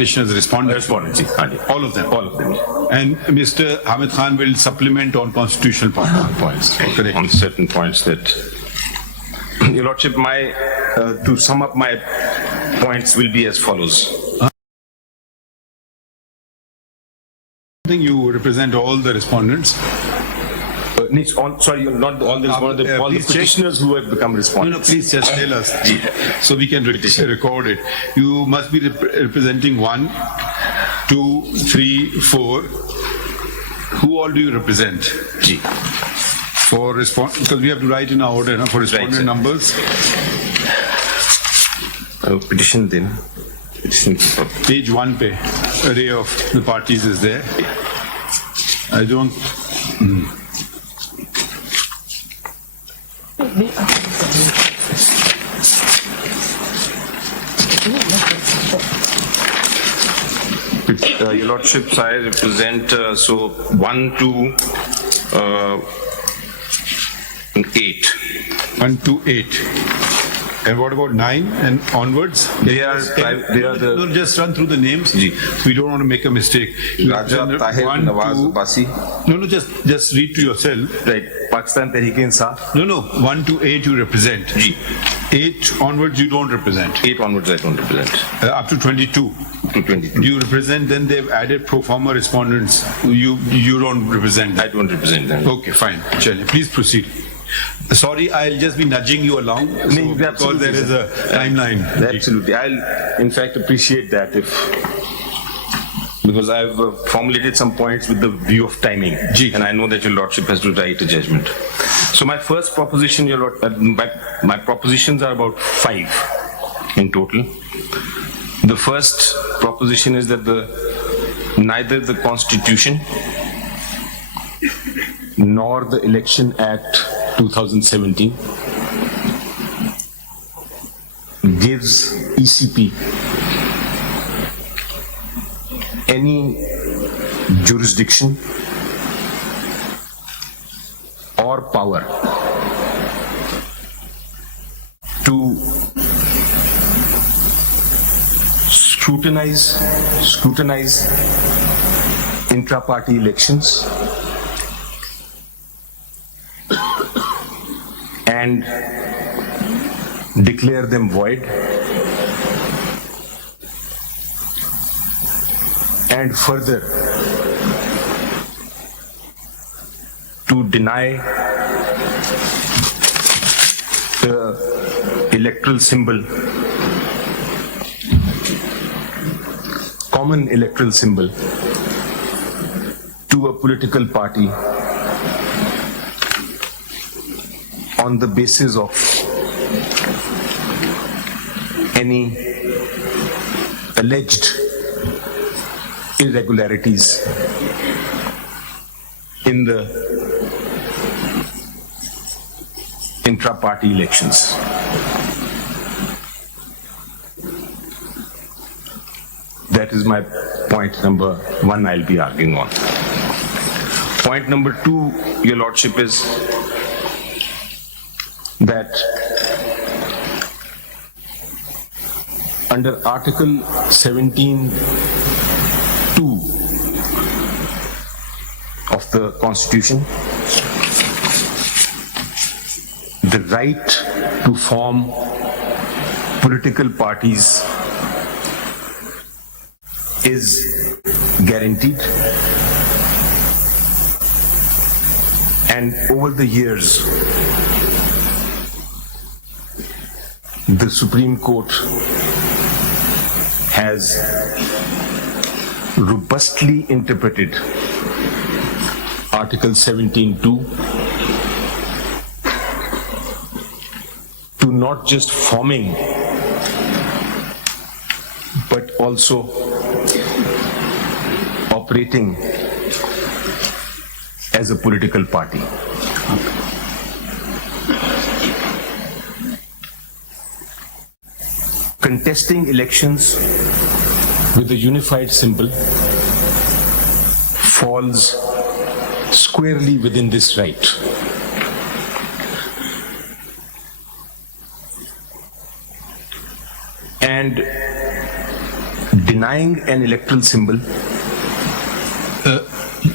Petitioners responded. All of them. And Mr. Hamid Khan will supplement on constitutional points. Correct. On certain points that, Your Lordship, to sum up my points will be as follows. I think you represent all the respondents. Sorry, not all the respondents, all the petitioners who have become respondents. No, please just tell us so we can record it. You must be representing 1, 2, 3, 4. Who all do you represent? For because we have to write in our order for respondent numbers. Petition then. Page 1 pe array of the parties is there. I don't. Your Lordships, I represent 1 to 8. 1 to 8. And what about 9 and onwards? They are the. No, just run through the names. We don't want to make a mistake. لاجواب, طاہر, نواز, Abbasi. No, just read to yourself. Right. Pakistan Tehrik Insaf. No. 1 to 8 you represent. 8 onwards you don't represent. 8 onwards I don't represent. Up to 22. To 22. You represent. Then they've added pro forma respondents. You don't represent. I don't represent them. Okay, fine. Chale, please proceed. Sorry, I'll just be nudging you along because there is a timeline. Absolutely. I'll in fact appreciate that because I've formulated some points with the view of timing, and I know that Your Lordship has to write a judgment. So my first proposition, Your Lord, my propositions are about 5 in total. The first proposition is that neither the Constitution nor the Election Act 2017 gives ECP any jurisdiction or power to scrutinize intra-party elections and declare them void, and further to deny the electoral symbol, common electoral symbol, to a political party on the basis of any alleged irregularities in the intra-party elections. That is my point number 1 I'll be arguing on. Point number 2, Your Lordship, is that under Article 17(2) of the Constitution, the right to form political parties is guaranteed, and over the years the Supreme Court has robustly interpreted Article 17(2) to not just forming but also operating as a political party. Contesting elections with a unified symbol falls squarely within this right. And denying an electoral symbol.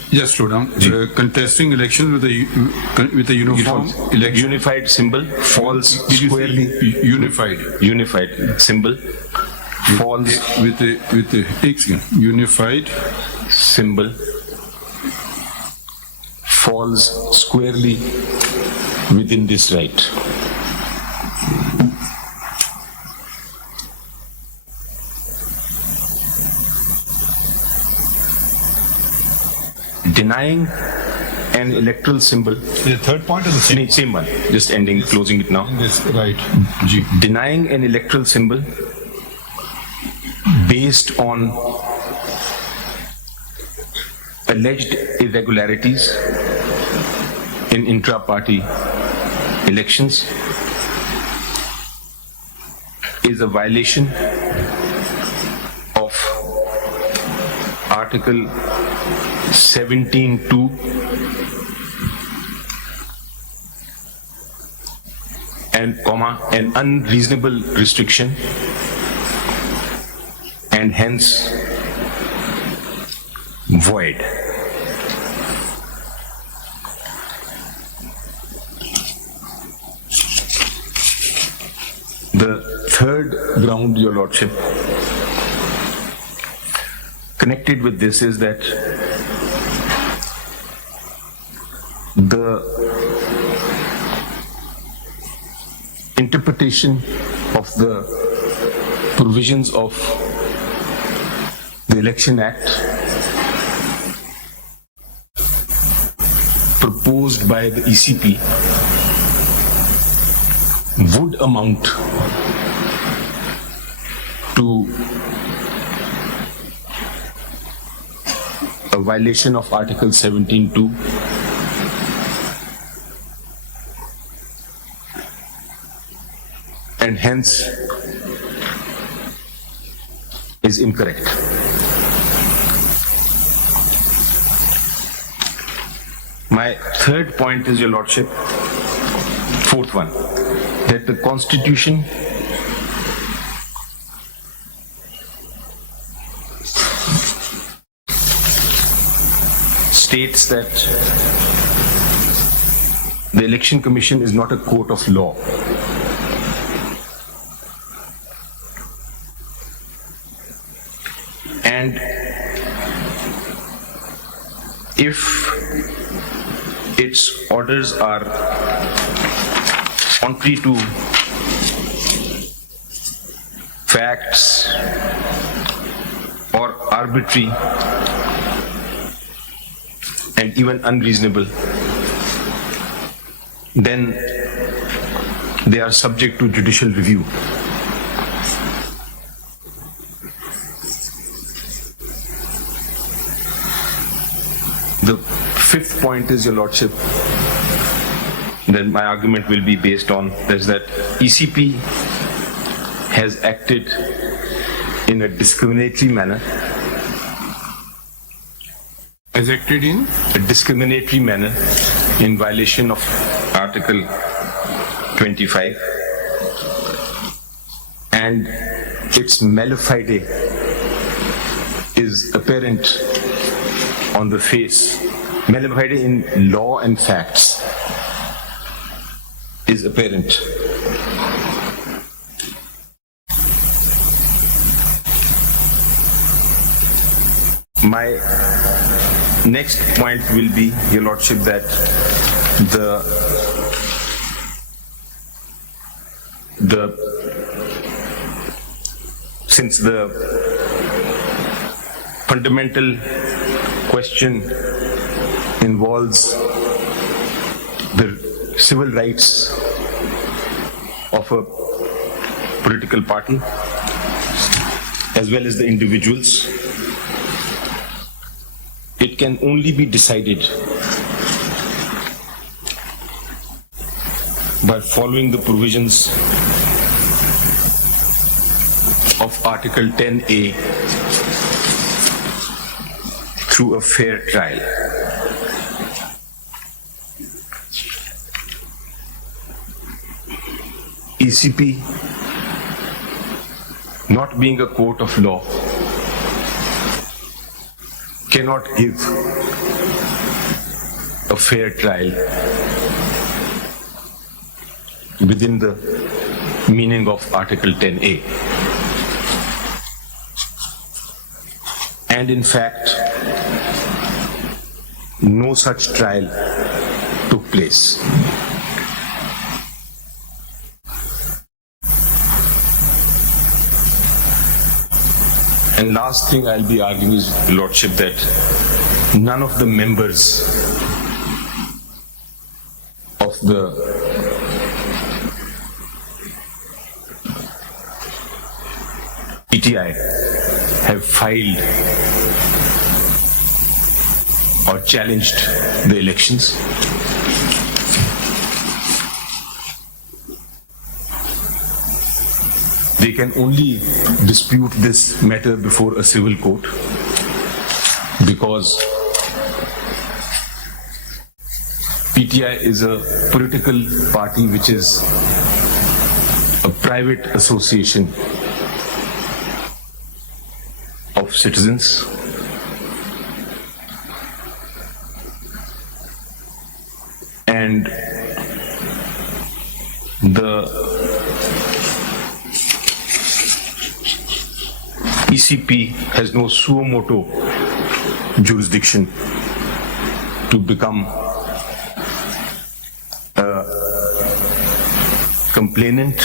Just slow down. Contesting elections with a Unified symbol falls squarely. Unified symbol falls with a unified symbol falls squarely within this right. Denying an electoral symbol. The third point is the Same one. Just ending, closing it now. This right. Denying an electoral symbol based on alleged irregularities in intra-party elections is a violation of Article 17(2) and an unreasonable restriction, and hence void. The third ground, Your Lordship, connected with this is that the interpretation of the provisions of the Election Act proposed by the ECP would amount to a violation of Article 17(2) and hence is incorrect. My third point is, Your Lordship, fourth one, that the Constitution states that the Election Commission is not a court of law. And if its orders are contrary to facts or arbitrary and even unreasonable, then they are subject to judicial review. The fifth point is, Your Lordship, that my argument will be based on is that ECP has acted in a discriminatory manner. Has acted in a discriminatory manner in violation of Article 25, and its mala fide is apparent on the face. Mala fide in law and facts is apparent. My next point will be, Your Lordship, that since the fundamental question involves the civil rights of a political party as well as the individuals, it can only be decided by following the provisions of Article 10A through a fair trial. ECP, not being a court of law, cannot give a fair trial within the meaning of Article 10A. And in fact, no such trial took place. And last thing I'll be arguing is, Lordship, that none of the members of the PTI have filed or challenged the elections. They can only dispute this matter before a civil court, because PTI is a political party which is a private association of citizens. And the ECP has no suo motu jurisdiction to become a complainant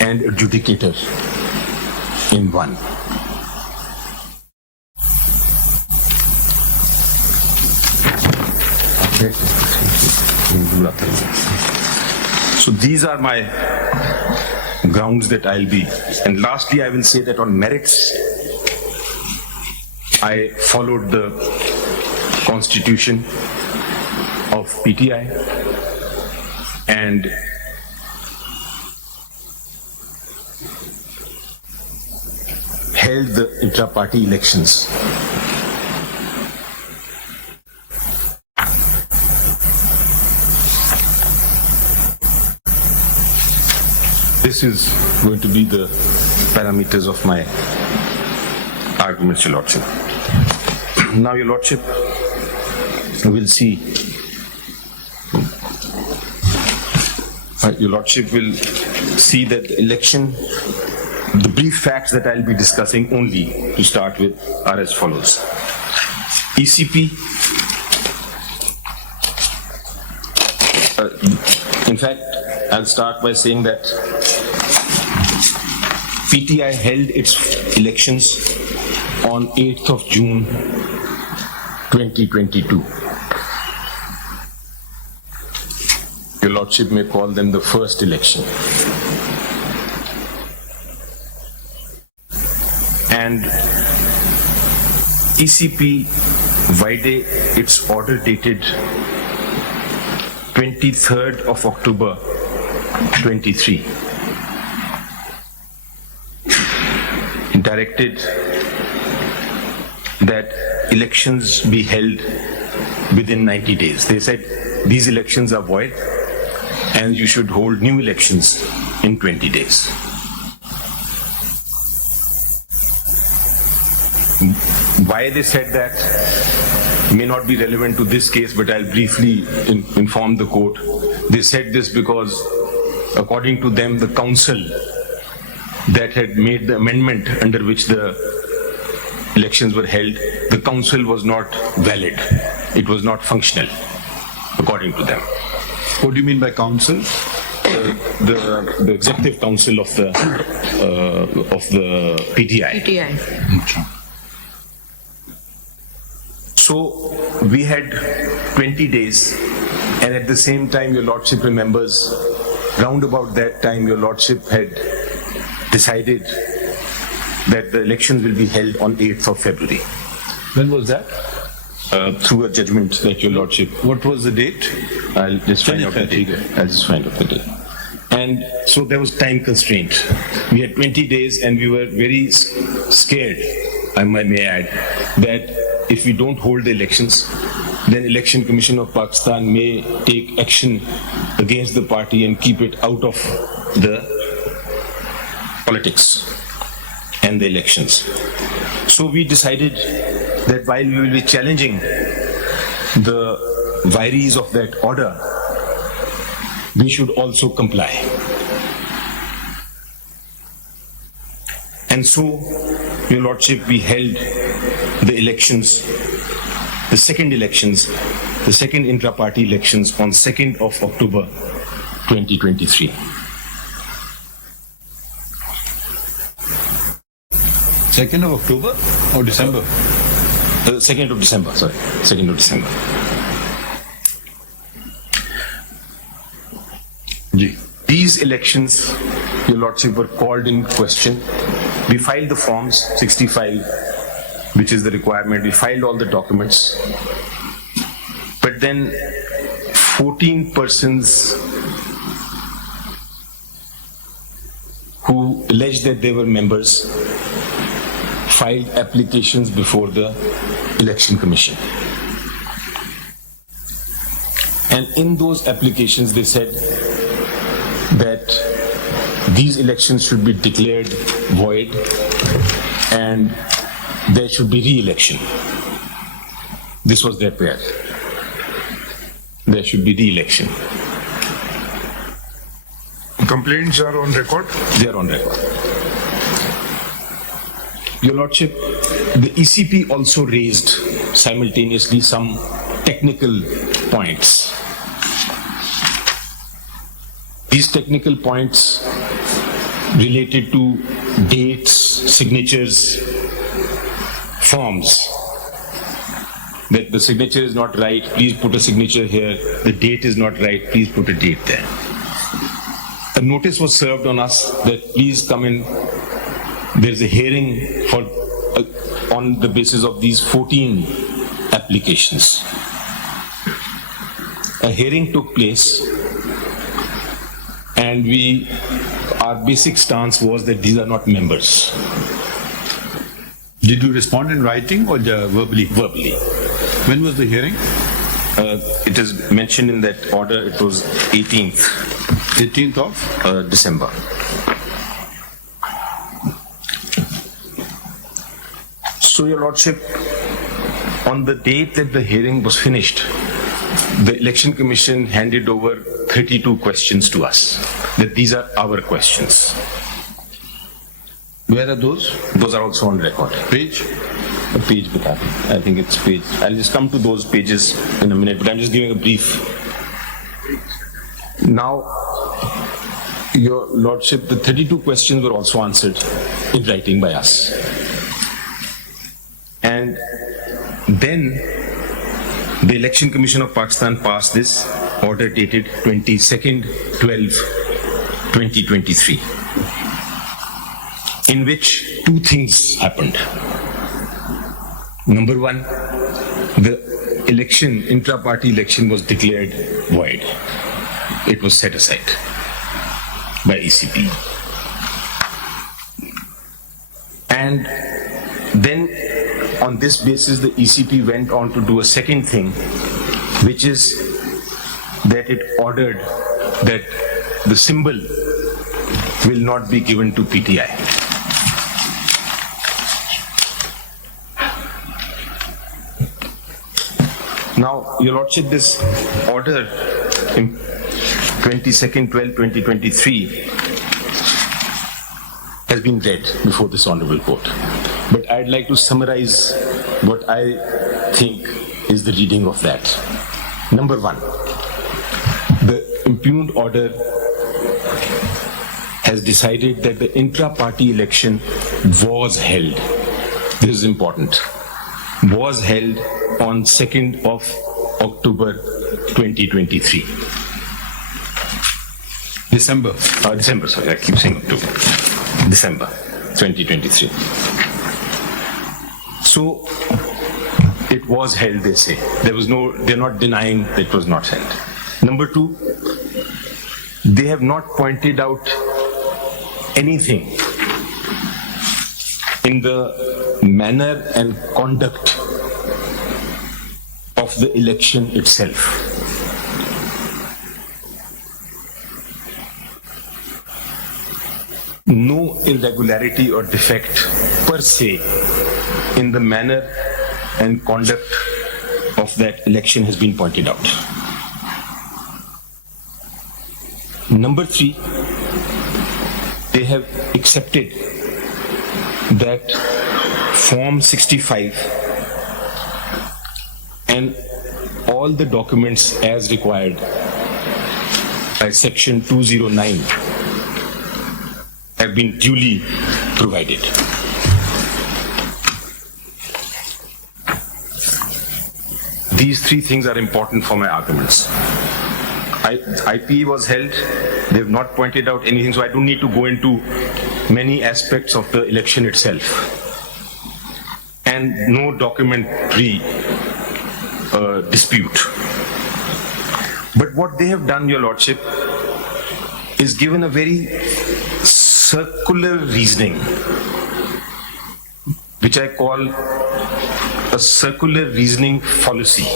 and adjudicator in one. So these are my grounds that I'll be. And lastly, I will say that on merits, I followed the constitution of PTI and held the intra-party elections. This is going to be the parameters of my arguments, Your Lordship. Now, Your Lordship, we'll see. Your Lordship will see that the election, the brief facts that I'll be discussing only to start with are as follows. ECP, in fact, I'll start by saying that PTI held its elections on 8th of June 2022. Your Lordship may call them the first election. And ECP vide its order dated 23rd of October 23 directed that elections be held within 90 days. They said these elections are void and you should hold new elections in 20 days. Why they said that may not be relevant to this case, but I'll briefly inform the court. They said this because, according to them, the council that had made the amendment under which the elections were held, the council was not valid. It was not functional, according to them. What do you mean by council? The executive council of the PTI. PTI. So we had 20 days, and at the same time, Your Lordship remembers, round about that time, Your Lordship had decided that the elections will be held on 8th of February. When was that? Through a judgment that Your Lordship. What was the date? I'll just find out the date. And so there was time constraint. We had 20 days and we were very scared, I may add, that if we don't hold the elections, then Election Commission of Pakistan may take action against the party and keep it out of the politics and the elections. So we decided that while we will be challenging the vires of that order, we should also comply. And so, Your Lordship, we held the elections, the second intra-party elections on 2nd of October 2023. 2nd of October or December? 2nd of December, sorry. 2nd of December. These elections, Your Lordship, were called in question. We filed the forms, 65, which is the requirement. We filed all the documents. But then 14 persons who alleged that they were members filed applications before the Election Commission. And in those applications, they said that these elections should be declared void and there should be re-election. This was their prayer. There should be re-election. Complaints are on record? They are on record. Your Lordship, the ECP also raised simultaneously some technical points. These technical points related to dates, signatures, forms. That the signature is not right, please put a signature here. The date is not right, please put a date there. A notice was served on us that please come in. There's a hearing on the basis of these 14 applications. A hearing took place, and our basic stance was that these are not members. Did you respond in writing or verbally? Verbally. When was the hearing? It is mentioned in that order. It was 18th of December. So, Your Lordship, on the date that the hearing was finished, the Election Commission handed over 32 questions to us, that these are our questions. Where are those? Those are also on record. Page? A page, I think it's page. I'll just come to those pages in a minute, but I'm just giving a brief. Now, Your Lordship, the 32 questions were also answered in writing by us. And then the Election Commission of Pakistan passed this order dated 22nd 12/2023, in which two things happened. Number one, the election, intra-party election, was declared void. It was set aside by ECP. And then on this basis, the ECP went on to do a second thing, which is that it ordered that the symbol will not be given to PTI. Now, Your Lordship, this order in 22nd 12/2023 has been read before this Honorable Court. But I'd like to summarize what I think is the reading of that. Number one, the impugned order has decided that the intra-party election was held. This is important. Was held on 2nd of October 2023. December, sorry, I keep saying October. December 2023. So, it was held, they say. They're not denying that it was not held. Number two, they have not pointed out anything in the manner and conduct of the election itself. No irregularity or defect per se in the manner and conduct of that election has been pointed out. Number 3, they have accepted that Form 65 and all the documents as required by Section 209 have been duly provided. These 3 things are important for my arguments. IPE was held, they have not pointed out anything, so I don't need to go into many aspects of the election itself. And no documentary dispute. But what they have done, Your Lordship, is given a very circular reasoning, which I call a circular reasoning fallacy.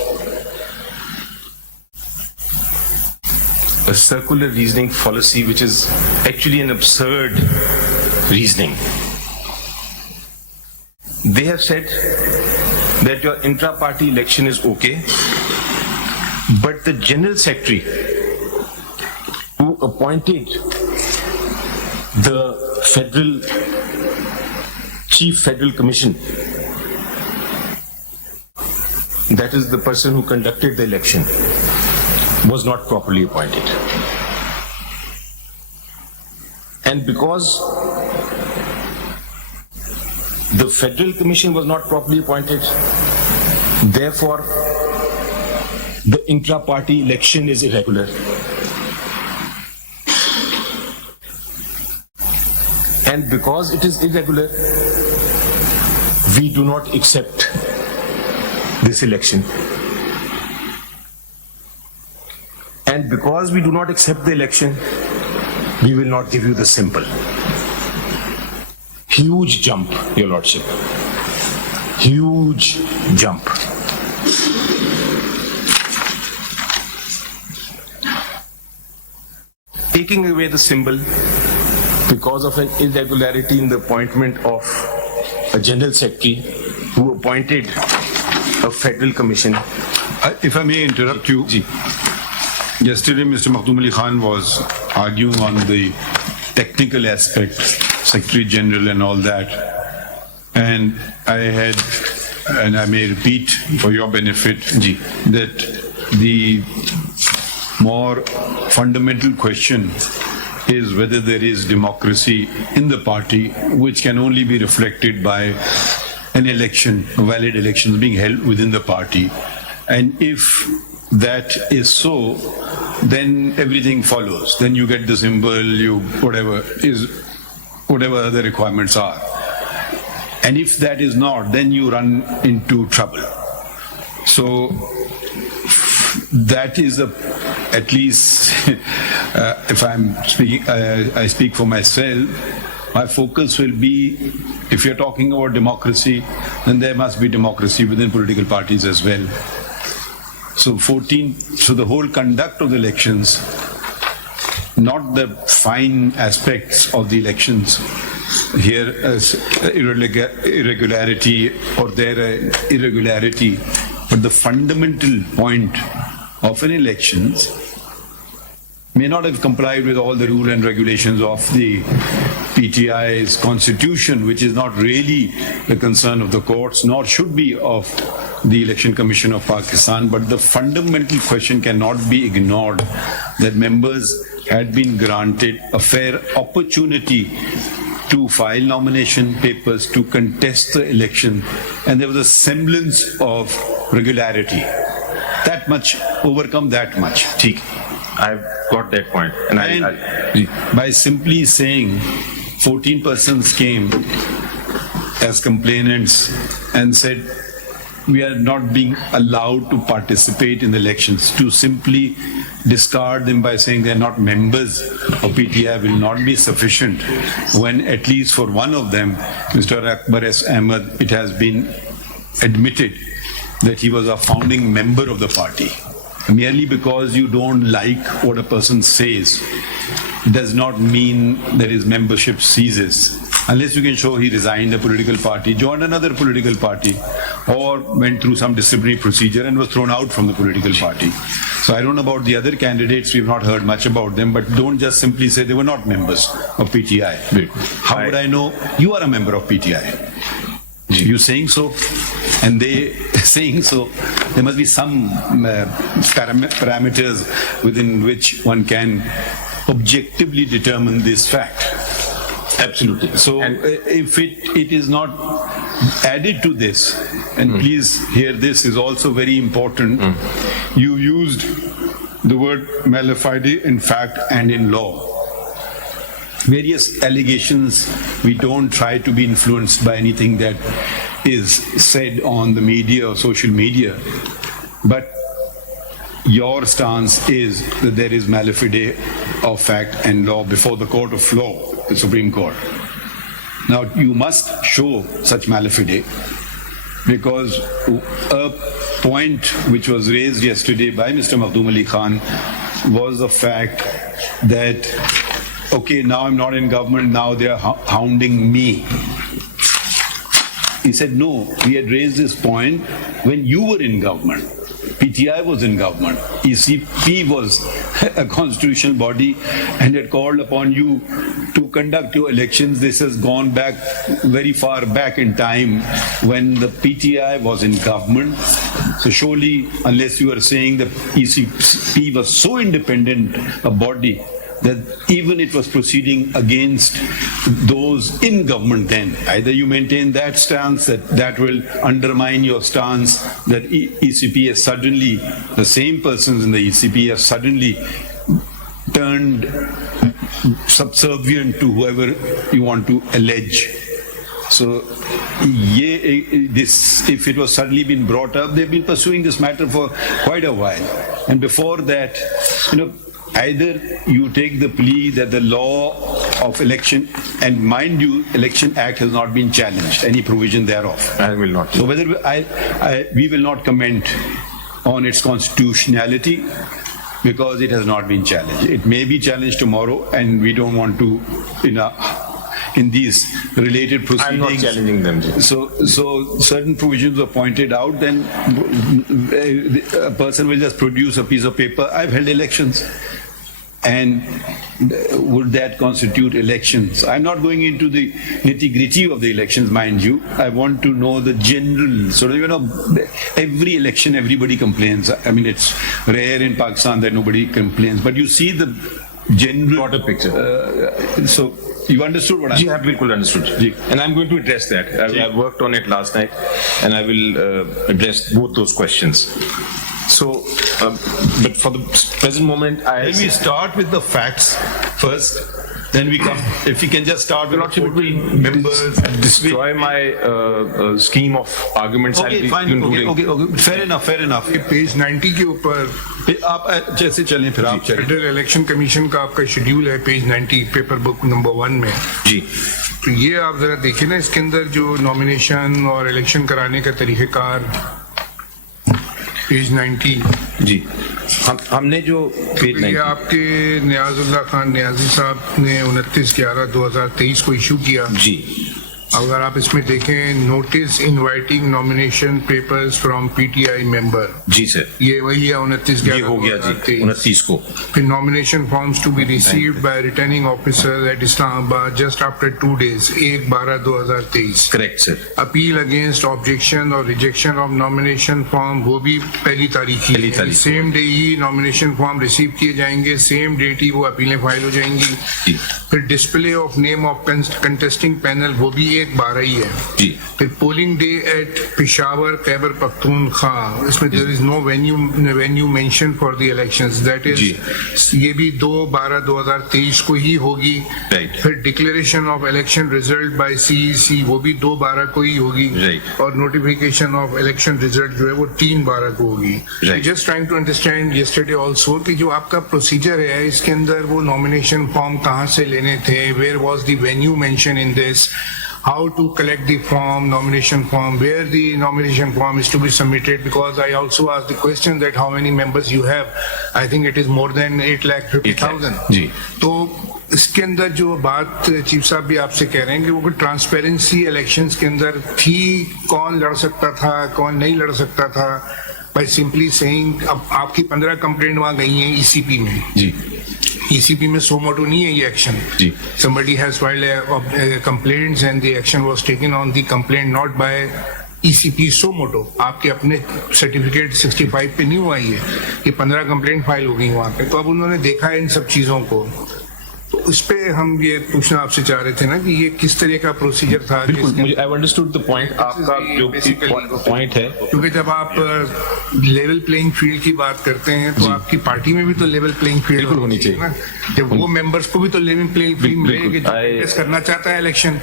A circular reasoning fallacy, which is actually an absurd reasoning. They have said that your intra-party election is okay, but the General Secretary who appointed the Chief Federal Commission, that is the person who conducted the election, was not properly appointed. And because the Federal Commission was not properly appointed, therefore the intra-party election is irregular. And because it is irregular, we do not accept this election. And because we do not accept the election, we will not give you the symbol. Huge jump, Your Lordship. Huge jump. Taking away the symbol because of an irregularity in the appointment of a General Secretary who appointed a Federal Commission. If I may interrupt you. Yesterday, Mr. Makhdoom Ali Khan was arguing on the technical aspects, Secretary General and all that. And I may repeat for your benefit, that the more fundamental question is whether there is democracy in the party, which can only be reflected by an election, valid elections being held within the party. And if that is so, then everything follows. Then you get the symbol, whatever the requirements are. And if that is not, then you run into trouble. So that is at least, if I'm speaking, I speak for myself, my focus will be, if you're talking about democracy, then there must be democracy within political parties as well. So the whole conduct of the elections, not the fine aspects of the elections, here as irregularity or there irregularity, but the fundamental point of an elections may not have complied with all the rules and regulations of the PTI's constitution, which is not really the concern of the courts, nor should be of the Election Commission of Pakistan. But the fundamental question cannot be ignored, that members had been granted a fair opportunity to file nomination papers, to contest the election, and there was a semblance of regularity. That much, overcome that much. I've got that point. And by simply saying 14 persons came as complainants and said, we are not being allowed to participate in the elections, to simply discard them by saying they are not members of PTI will not be sufficient, when at least for one of them, Mr. Akbar S. Ahmed, it has been admitted that he was a founding member of the party. Merely because you don't like what a person says does not mean that his membership ceases. unless you can show he resigned a political party, joined another political party, or went through some disciplinary procedure and was thrown out from the political party. So I don't know about the other candidates, we've not heard much about them, but don't just simply say they were not members of PTI. How would I know you are a member of PTI? You saying so, and they saying so, there must be some parameters within which one can objectively determine this fact. Absolutely. So if it is not added to this, and please hear this is also very important, you used the word mala fide in fact and in law. Various allegations, we don't try to be influenced by anything that is said on the media or social media, but your stance is that there is mala fide of fact and law before the court of law, the Supreme Court. Now you must show such mala fide, because a point which was raised yesterday by Mr. Makhdoom Ali Khan was the fact that, okay, now I'm not in government, now they are hounding me. He said, no, we had raised this point when you were in government. PTI was in government. ECP was a constitutional body and had called upon you to conduct your elections. This has gone back very far back in time when the PTI was in government. So surely, unless you are saying that ECP was so independent a body that even it was proceeding against those in government then, either you maintain that stance, that will undermine your stance that ECP has suddenly, the same persons in the ECP have suddenly turned subservient to whoever you want to allege. So, if it was suddenly been brought up, they've been pursuing this matter for quite a while. And before that, either you take the plea that the law of election, and mind you, Election Act has not been challenged, any provision thereof. I will not. So whether we will not comment on its constitutionality because it has not been challenged. It may be challenged tomorrow, and we don't want to, in these related proceedings. I'm not challenging them. So certain provisions were pointed out, then a person will just produce a piece of paper, I've held elections. And would that constitute elections? I'm not going into the nitty-gritty of the elections, mind you. I want to know the general, every election everybody complains. I mean, it's rare in Pakistan that nobody complains, but you see the general broader picture. So you understood what I mean? I have understood. And I'm going to address that. I worked on it last night, and I will address both those questions. So, but for the present moment, Let me start with the facts first, then we come. If we can just start with 14 members. Destroy my scheme of arguments. Okay, fine. Okay. Fair enough. Page 90 के ऊपर आप जैसे चलें फिर आप चलें. Federal election commission का आपका शेड्यूल है पेज 90 पेपर बुक नंबर 1 में. जी. तो ये आप जरा देखिए ना, इसके अंदर जो नॉमिनेशन और इलेक्शन कराने का तरीक़ेकार पेज 90. जी. हमने जो पेज 90 आपके नियाजुल्लाह खान नियाजी साहब ने 29/11/2023 को इशू किया. जी. अगर आप इसमें देखें, notice inviting nomination papers from PTI member. जी सर. ये वही है 29/11 हो गया जी 29 को. फिर nomination forms to be received by returning officer at Islamabad just after 2 days 1/12/2023. Correct sir. Appeal against objection और रिजेक्शन ऑफ नॉमिनेशन फॉर्म वो भी पहली तारीख ही, सेम डे ही नॉमिनेशन फॉर्म रिसीव किए जाएंगे, सेम डेट ही वो अपीलें फाइल हो जाएंगी. फिर display of name of contesting panel वो भी 1/12 ही है. जी. फिर polling day at Peshawar Khyber Pakhtunkhwa, इसमें there is no venue mention for the elections, that is ये भी 2/12/2023 को ही होगी. फिर declaration of election result by CEC वो भी 2/12 को ही होगी. और नोटिफिकेशन ऑफ इलेक्शन रिजल्ट जो है वो 3/12 को होगी. Just trying to understand yesterday also कि जो आपका प्रोसीजर है इसके अंदर वो नॉमिनेशन फॉर्म कहाँ से लेने थे, where was the venue mention in this, how to collect the form, nomination form, where the nomination form is to be submitted, because I also asked the question that how many members you have. I think it is more than 8,50,000. जी. तो इसके अंदर जो बात chief साहब भी आपसे कह रहे हैं कि वो कोई ट्रांसपेरेंसी इलेक्शंस के अंदर थी, कौन लड़ सकता था कौन नहीं लड़ सकता था, बाय सिंपली सेइंग अब आपकी 15 कंप्लेंट वहाँ गई हैं ईसीपी में जी. ECP में सो मोटो नहीं है ये action. Somebody has filed complaints and the action was taken on the complaint not by ECP सो मोटो. आपके अपने सर्टिफिकेट 65 पे न्यू आई है कि 15 कंप्लेंट फाइल हो गई वहाँ पे. तो अब उन्होंने देखा है इन सब चीज़ों को, तो उस पे हम ये पूछना आपसे चाह रहे थे ना कि ये किस तरह का प्रोसीजर था. बिल्कुल, मुझे आई अंडरस्टूड द पॉइंट. आपका जो पॉइंट है, क्योंकि जब आप लेवल प्लेइंग फील्ड की बात करते हैं तो आपकी पार्टी में भी तो लेवल प्लेइंग फील्ड होनी चाहिए ना. जब वो मेंबर्स को भी तो लेवल प्लेइंग फील्ड मिलेगी जो करना चाहता है इलेक्शन.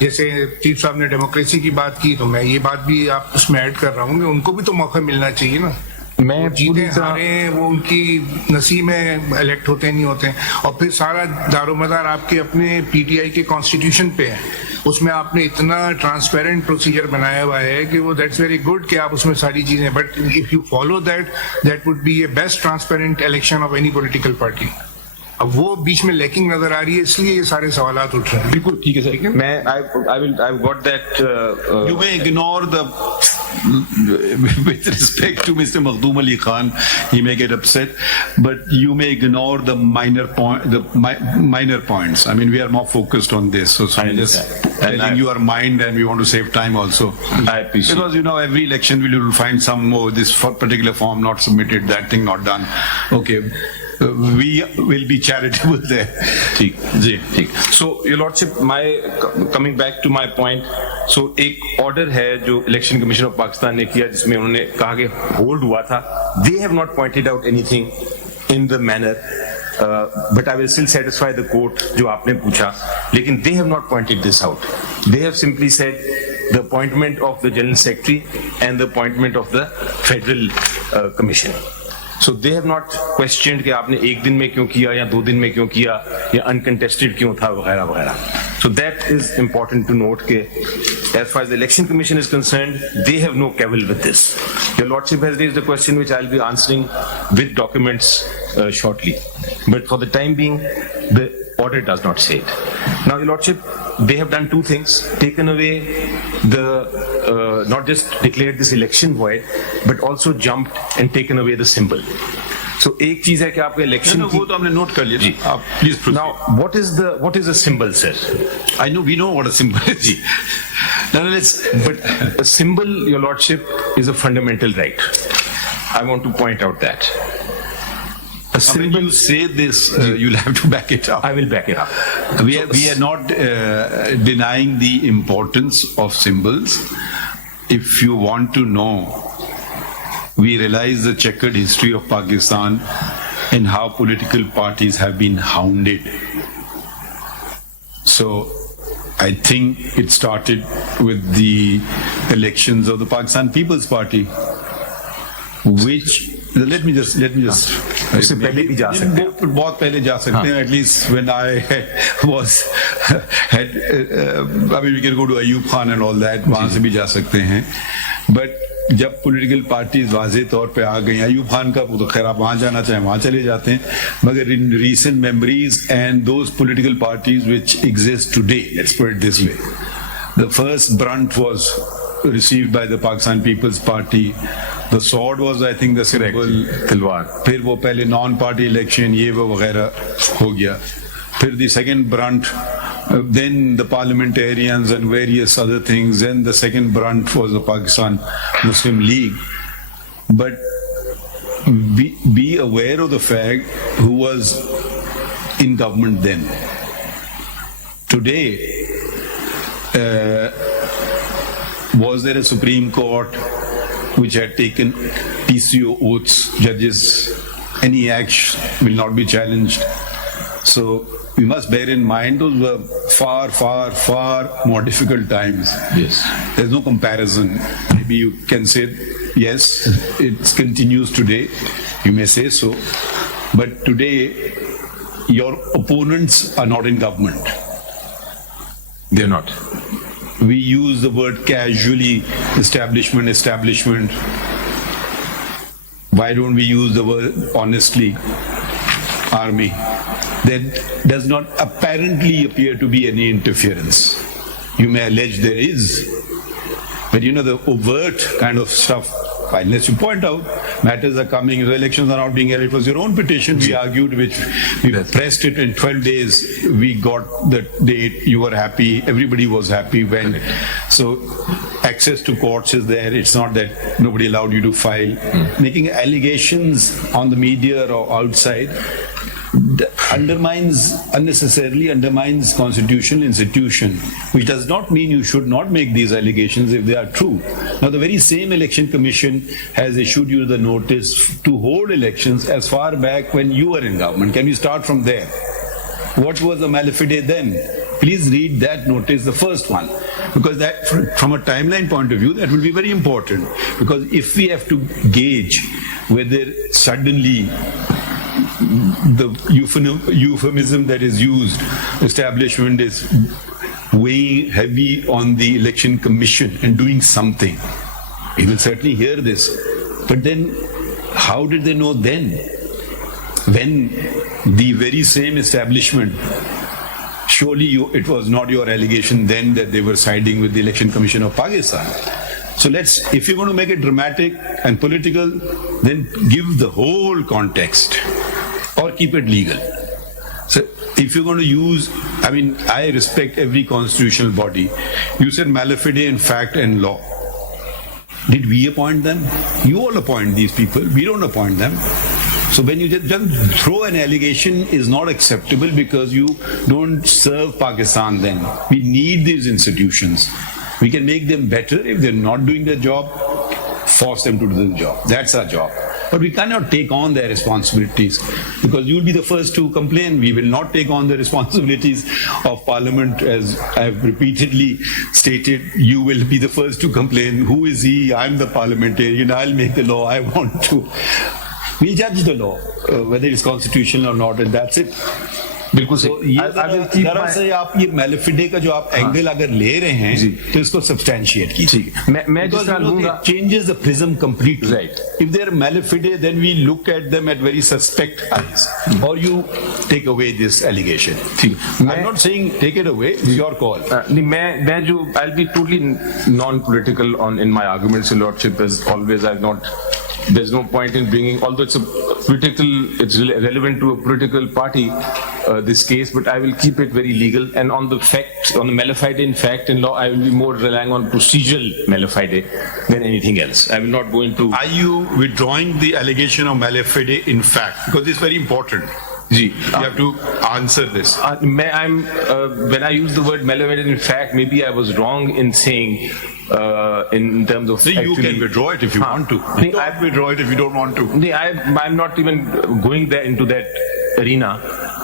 जैसे चीफ साहब ने डेमोक्रेसी की बात की, तो मैं ये बात भी आप उसमें ऐड कर रहा हूँ कि उनको भी तो मौका मिलना चाहिए ना. मैं जीते हारे वो उनकी नसीब में इलेक्ट होते नहीं होते हैं. और फिर सारा दारोमदार आपके अपने PTI के कॉन्स्टिट्यूशन पे है. उसमें आपने इतना ट्रांसपेरेंट प्रोसीजर बनाया हुआ है कि वो दैट्स वेरी गुड कि आप उसमें सारी चीजें, but if you follow that would be A best transparent election of any political party. अब वो बीच में लैकिंग नजर आ रही है, इसलिए ये सारे सवालात उठ रहे हैं. बिल्कुल ठीक है सर. मैं I got that. You may ignore the with respect to Mr. Makhdoom Ali Khan, he may get upset, but you may ignore the minor points. I mean, we are more focused on this, so I'm just telling you our mind, and we want to save time also. I appreciate, because you know every election we will find some this particular form not submitted, that thing not done. Okay. We will be charitable there. ठीक जी ठीक. So your lordship, my coming back to my point, so एक order है जो election commission of Pakistan ने किया जिसमें उन्होंने कहा कि होल्ड हुआ था. They have not pointed out anything in the manner, but I will still satisfy the court जो आपने पूछा, लेकिन they have not pointed this out. They have simply said the appointment of the general secretary and the appointment of the federal commission. So they have not questioned कि आपने एक दिन में क्यों किया या 2 दिन में क्यों किया या अनकंटेस्टेड क्यों था वगैरह वगैरह. So that is important to note कि as far as the election commission is concerned, they have no cavil with this. Your lordship has raised a question which I'll be answering with documents shortly, but for the time being the order does not say it. Now your lordship, they have done 2 things: taken away the not just declared this election void, but also jumped and taken away the symbol. So एक चीज है कि आपका election वो तो हमने note कर लिया जी. आप please proceed. Now what is a symbol, sir? I know, we know what a symbol is जी. No, but a symbol, your lordship, is a fundamental right. I want to point out that. A symbol, when you say this, you'll have to back it up. I will back it up. We are not denying the importance of symbols. If you want to know, we realize the checkered history of Pakistan and how political parties have been hounded. So I think it started with the elections of the Pakistan People's Party, which let me just उससे पहले भी जा सकते हैं. बहुत पहले जा सकते हैं. At least when I was I mean we can go to Ayub Khan and all that, वहाँ से भी जा सकते हैं. But जब पॉलिटिकल पार्टीज वाज़े तौर पे आ गई, अयूब खान का तो खैर आप वहाँ जाना चाहें वहाँ चले जाते हैं, मगर in recent memories and those political parties which exist today, let's put it this way, the first Brunt was received by the Pakistan People's Party. The sword was, I think, the symbol. तलवार. फिर वो पहले non party election ये वो वगैरह हो गया. फिर the second brunt, then the parliamentarians and various other things. Then the second brunt was the Pakistan Muslim League. But be aware of the fact who was in government then. Today, was there a Supreme Court which had taken PCO oaths, judges, any action will not be challenged. So we must bear in mind those were far, far, far more difficult times. Yes. There's no comparison. Maybe you can say, yes, it continues today. You may say so. But today, your opponents are not in government. They're not. we use the word casually, establishment. Why don't we use the word honestly, army? There does not apparently appear to be any interference. You may allege there is, but the overt kind of stuff, unless you point out, matters are coming, the elections are not being held. It was your own petition we argued, which we pressed it in 12 days. We got the date, you were happy, everybody was happy when. So access to courts is there. It's not that nobody allowed you to file. Making allegations on the media or outside unnecessarily undermines constitutional institution, which does not mean you should not make these allegations if they are true. Now, the very same election commission has issued you the notice to hold elections as far back when you were in government. Can we start from there? What was the malafide then? Please read that notice, the first one, because that, from a timeline point of view, that will be very important. Because if we have to gauge whether suddenly the euphemism that is used, establishment, is weighing heavy on the election commission and doing something, we will certainly hear this. But then, how did they know then? When the very same establishment, surely it was not your allegation then that they were siding with the Election Commission of Pakistan. So if you're going to make it dramatic and political, then give the whole context or keep it legal. So if you're going to use, I respect every constitutional body. You said malafide in fact and law. Did we appoint them? You all appoint these people. We don't appoint them. So when you just throw an allegation is not acceptable because you don't serve Pakistan then. We need these institutions. We can make them better. If they're not doing their job, force them to do the job. That's our job. But we cannot take on their responsibilities because you'll be the first to complain. We will not take on the responsibilities of Parliament. As I have repeatedly stated, you will be the first to complain. Who is he? I'm the parliamentarian. I'll make the law. I want to. We'll judge the law, whether it's constitutional or not, and that's it. बिल्कुल सही। दरअसल आप ये मैलिफिडे का जो आप angle अगर ले रहे हैं तो इसको सब्सटैंशिएट कीजिए। मैं जिस तरह लूंगा, changes the prism completely. Right. If they are malafide, then we look at them at very suspect eyes, or you take away this allegation. I'm not saying take it away. It's your call. I'll be totally non-political in my arguments, Your Lordship, as always. There's no point in bringing, although it's relevant to a political party, this case, but I will keep it very legal. And on the facts, on the malafide in fact and law, I will be more relying on procedural malafide than anything else. I will not go into... Are you withdrawing the allegation of malafide in fact? Because it's very important. You have to answer this. When I use the word malafide in fact, maybe I was wrong in saying... in terms of... So you can withdraw it if you want to. You can't withdraw it if you don't want to. I'm not even going there into that arena.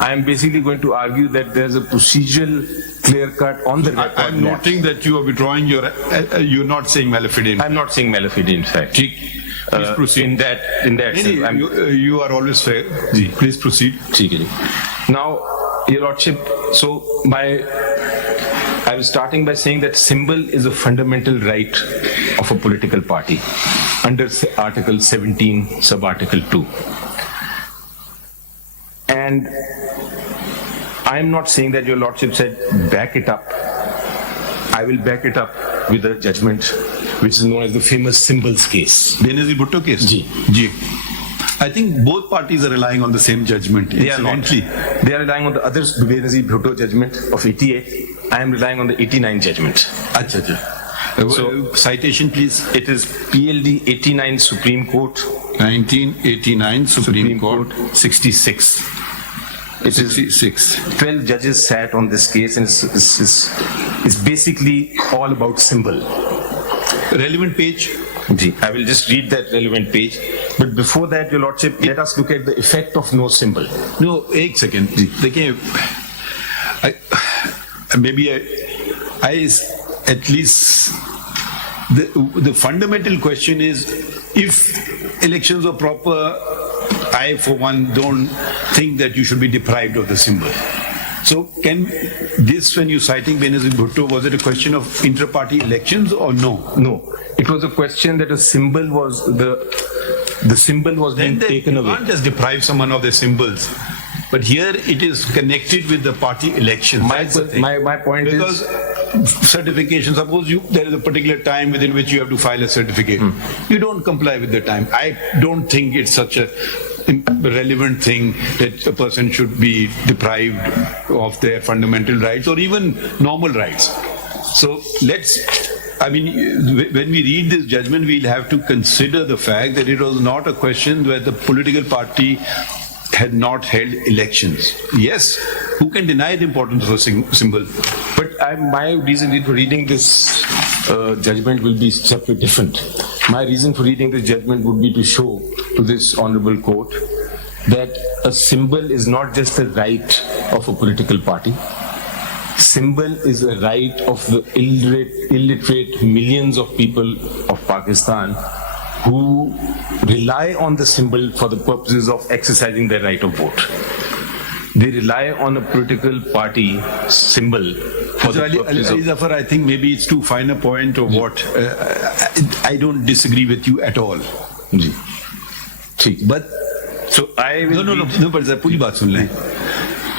I'm basically going to argue that there's a procedural clear cut on the record. I'm noting that you are withdrawing you're not saying malafide. I'm not saying malafide in fact. Please proceed. In that sense. You are always fair. Please proceed. Now, Your Lordship, I was starting by saying that symbol is a fundamental right of a political party under Article 17, Sub-Article 2. And I'm not saying that Your Lordship said back it up. I will back it up with a judgment which is known as the famous symbols case. Benazir Bhutto case? Ji. I think both parties are relying on the same judgment. They are not. They are relying on the other Benazir Bhutto judgment of 88. I am relying on the 89 judgment. So, citation please. It is PLD 89 Supreme Court. 1989 Supreme Court. 66. It is 12 judges sat on this case, and it's basically all about symbol. Relevant page? I will just read that relevant page. But before that, Your Lordship, let us look at the effect of no symbol. No, 1 second. At least the fundamental question is, if elections are proper, I for one don't think that you should be deprived of the symbol. So can this, when you citing Benazir Bhutto, was it a question of inter-party elections or no? No, it was a question that a symbol was the symbol was being taken away. You can't just deprive someone of their symbols. But here it is connected with the party elections. My point because certification, suppose there is a particular time within which you have to file a certificate. You don't comply with the time. I don't think it's such a relevant thing that a person should be deprived of their fundamental rights or even normal rights. So when we read this judgment, we'll have to consider the fact that it was not a question where the political party had not held elections. Yes, who can deny the importance of a symbol? But my reason for reading this judgment will be separate, different. My reason for reading this judgment would be to show to this honorable court that a symbol is not just a right of a political party. Symbol is a right of the illiterate millions of people of Pakistan who rely on the symbol for the purposes of exercising their right of vote. They rely on a political party symbol for the purposes of... Zafar, I think maybe it's too fine a point of what... I don't disagree with you at all. But... So I will... No, but پوری بات سن لیں.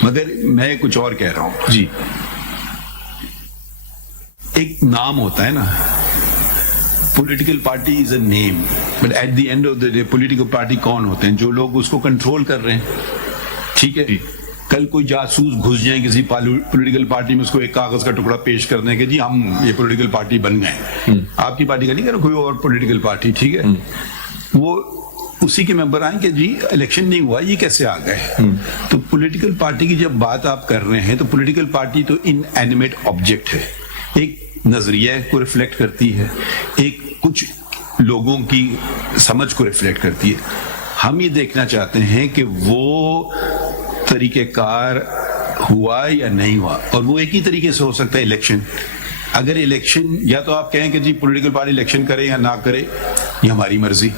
مگر میں کچھ اور کہہ رہا ہوں. جی. ایک نام ہوتا ہے نا. Political party is a name, but at the end of the day political party کون ہوتے ہیں؟ جو لوگ اس کو کنٹرول کر رہے ہیں. ٹھیک ہے, کل کوئی جاسوس گھس جائیں کسی پولیٹیکل پارٹی میں, اس کو ایک کاغذ کا ٹکڑا پیش کرنے کہ جی ہم یہ پولیٹیکل پارٹی بن گئے. آپ کی پارٹی کا نہیں کہہ رہا, کوئی اور پولیٹیکل پارٹی. ٹھیک ہے, وہ اسی کے ممبر آئیں کہ جی الیکشن نہیں ہوا, یہ کیسے آ گئے؟ تو پولیٹیکل پارٹی کی جب بات آپ کر رہے ہیں تو پولیٹیکل پارٹی تو ان اینیمیٹ آبجیکٹ ہے, ایک نظریہ کو ریفلیکٹ کرتی ہے, ایک کچھ لوگوں کی سمجھ کو ریفلیکٹ کرتی ہے. ہم یہ دیکھنا چاہتے ہیں کہ وہ طریقہ کار ہوا یا نہیں ہوا, اور وہ ایک ہی طریقے سے ہو سکتا ہے الیکشن. اگر الیکشن یا تو آپ کہیں کہ جی پولیٹیکل پارٹی الیکشن کرے یا نہ کرے, یہ ہماری مرضی,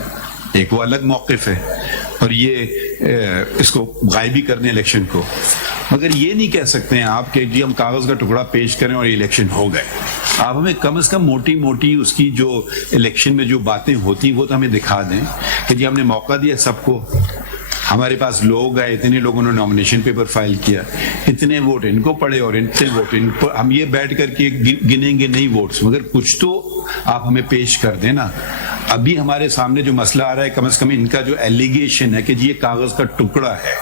ایک وہ الگ موقف ہے, اور یہ اس کو غائب بھی کرنے الیکشن کو. مگر یہ نہیں کہہ سکتے ہیں آپ کہ جی ہم کاغذ کا ٹکڑا پیش کریں اور الیکشن ہو گئے. آپ ہمیں کم از کم موٹی موٹی اس کی جو الیکشن میں جو باتیں ہوتی وہ تو ہمیں دکھا دیں کہ جی ہم نے موقع دیا سب کو, ہمارے پاس لوگ آئے, اتنے لوگوں نے نامینیشن پیپر فائل کیا, اتنے ووٹ ان کو پڑے اور اتنے ووٹ ان کو, ہم یہ بیٹھ کر کے گنیں گے نہیں ووٹس, مگر کچھ تو آپ ہمیں پیش کر دیں نا. ابھی ہمارے سامنے جو مسئلہ آ رہا ہے, کم از کم ان کا جو ایلیگیشن ہے کہ جی یہ کاغذ کا ٹکڑا ہے,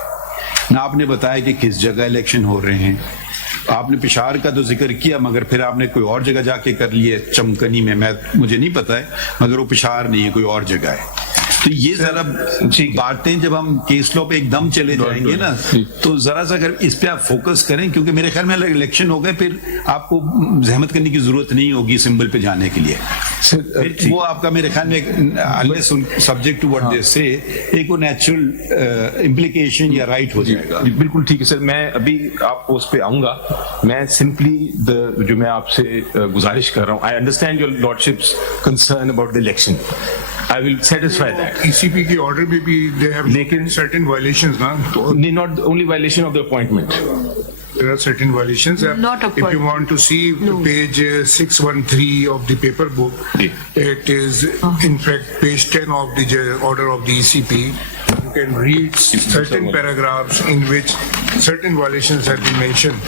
نہ آپ نے بتایا کہ کس جگہ الیکشن ہو رہے ہیں. آپ نے پشاور کا تو ذکر کیا, مگر پھر آپ نے کوئی اور جگہ جا کے کر لیے چمکنی میں, مجھے نہیں پتا ہے, مگر وہ پشاور نہیں ہے, کوئی اور جگہ ہے. تو یہ ذرا باتیں جب ہم کیس لا پہ ایک دم چلے جائیں گے نا, تو ذرا سا اگر اس پہ آپ فوکس کریں, کیونکہ میرے خیال میں الیکشن ہو گئے پھر آپ کو زحمت کرنے کی ضرورت نہیں ہوگی سمبل پہ جانے کے لیے. وہ آپ کا میرے خیال میں سبجیکٹ ٹو واٹ دے سے ایک وہ نیچرل امپلیکیشن یا رائٹ ہو جائے گا. بالکل ٹھیک ہے سر, میں ابھی آپ کو اس پہ آؤں گا. میں سمپلی جو میں آپ سے گزارش کر رہا ہوں, I understand your lordships concern about the election, I will satisfy that. ECP کی order میں بھی they have certain violations, نا? Not only violation of the appointment. There are certain violations. Not if you want to see page 613 of the paper book, it is in fact page 10 of the order of the ECP. You can read certain paragraphs in which certain violations have been mentioned.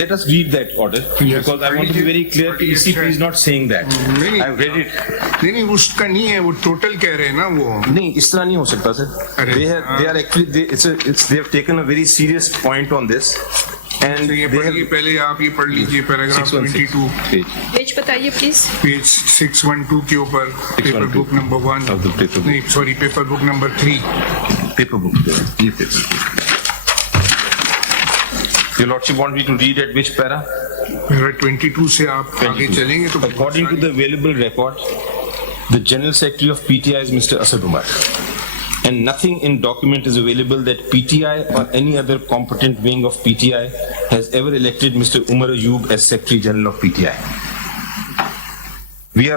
Let us read that order, because I want to be very clear. ECP is not saying that. I've read it. نہیں اس کا نہیں ہے, وہ total کہہ رہے ہیں نا. وہ نہیں, اس طرح نہیں ہو سکتا سر. They are actually they have taken a very serious point on this. And یہ پڑھیے, پہلے آپ یہ پڑھ لیجیے پیراگراف 22, پیج بتائیے پلیز. پیج 612 کے اوپر, پیپر بک نمبر 1, نہیں sorry paper book number 3. Paper book, یہ paper. Your Lordship want me to read at which para? Para 22 سے آپ آگے چلیں گے تو. According to the available record, the General Secretary of PTI is Mr. Asad Umar, and nothing in document is available that PTI or any other competent wing of PTI has ever elected Mr. Umar Ayub as Secretary General of PTI. We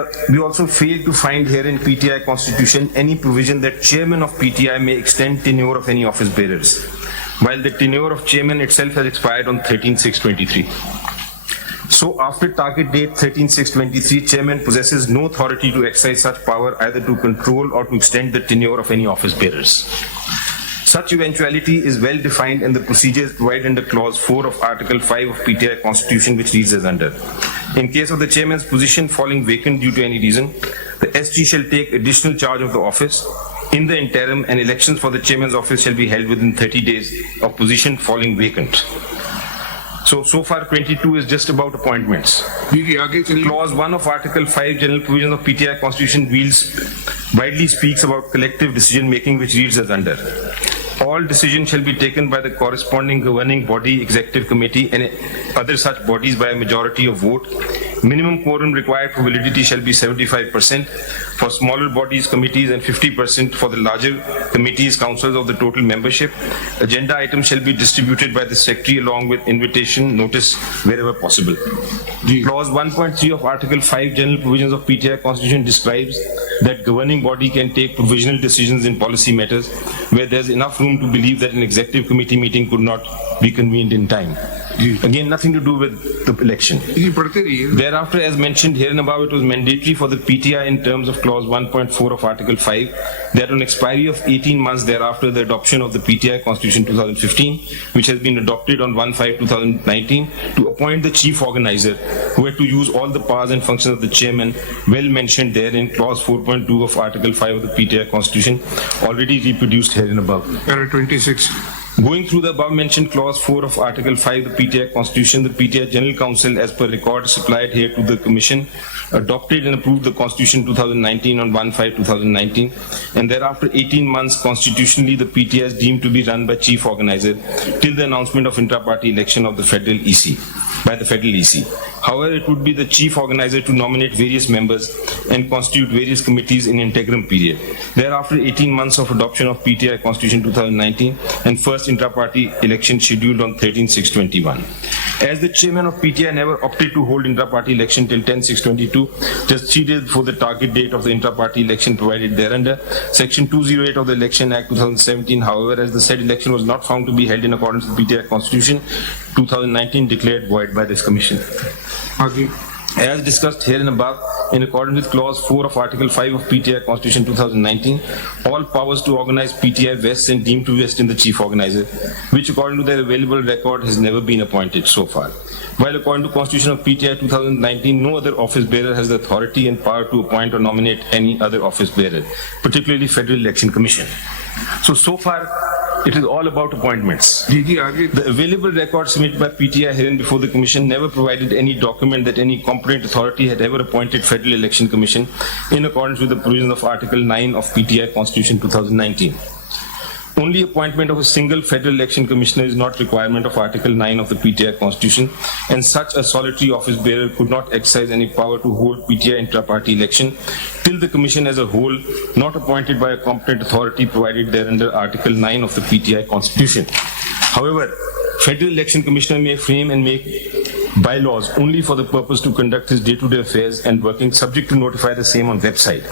also fail to find here in PTI Constitution any provision that Chairman of PTI may extend tenure of any office bearers. while the tenure of chairman itself has expired on 13/6/23. So after target date 13/6/23, chairman possesses no authority to exercise such power either to control or to extend the tenure of any office bearers. Such eventuality is well defined in the procedures provided under clause 4 of Article 5 of PTI Constitution, which reads as under. In case of the chairman's position falling vacant due to any reason, the SG shall take additional charge of the office. In the interim, and elections for the chairman's office shall be held within 30 days of position falling vacant. So far 22 is just about appointments. Clause 1 of Article 5 General Provisions of PTI Constitution widely speaks about collective decision making, which reads as under. All decisions shall be taken by the corresponding governing body, executive committee, and other such bodies by a majority of vote. Minimum quorum required for validity shall be 75% for smaller bodies, committees, and 50% for the larger committees, councils of the total membership. Agenda items shall be distributed by the secretary along with invitation notice wherever possible. Clause 1.3 of Article 5 General Provisions of PTI Constitution describes that governing body can take provisional decisions in policy matters where there is enough room to believe that an executive committee meeting could not be convened in time. Again, nothing to do with the election. Thereafter, as mentioned here and above, it was mandatory for the PTI in terms of clause 1.4 of Article 5 that on expiry of 18 months thereafter the adoption of the PTI Constitution 2015, which has been adopted on 1/5/2019, to appoint the chief organizer who had to use all the powers and functions of the chairman, well mentioned there in clause 4.2 of Article 5 of the PTI Constitution, already reproduced here and above. Para 26. Going through the above mentioned clause 4 of Article 5 of the PTI Constitution, the PTI General Council, as per record supplied here to the Commission, adopted and approved the Constitution 2019 on 1/5/2019, and thereafter 18 months constitutionally the PTI is deemed to be run by chief organizer till the announcement of intra-party election of the federal EC by the federal EC. However, it would be the chief organizer to nominate various members and constitute various committees in interim period. Thereafter 18 months of adoption of PTI Constitution 2019 and first intra-party election scheduled on 13/6/21. As the chairman of PTI never opted to hold intra-party election till 10/6/22, just 3 days before the target date of the intra-party election provided thereunder, Section 208 of the Election Act 2017, however, as the said election was not found to be held in accordance with PTI Constitution 2019, declared void by this Commission. As discussed here and above, in accordance with clause 4 of Article 5 of PTI Constitution 2019, all powers to organize PTI vests and deemed to vest in the chief organizer, which according to their available record has never been appointed so far. While according to Constitution of PTI 2019, no other office bearer has the authority and power to appoint or nominate any other office bearer, particularly Federal Election Commission. So far, it is all about appointments. The available record submitted by PTI herein before the Commission never provided any document that any competent authority had ever appointed Federal Election Commission in accordance with the provisions of Article 9 of PTI Constitution 2019. Only appointment of a single Federal Election Commissioner is not requirement of Article 9 of the PTI Constitution, and such a solitary office bearer could not exercise any power to hold PTI intra-party election till the Commission as a whole, not appointed by a competent authority provided there under Article 9 of the PTI Constitution. However, Federal Election Commissioner may frame and make bylaws only for the purpose to conduct his day-to-day affairs and working, subject to notify the same on website.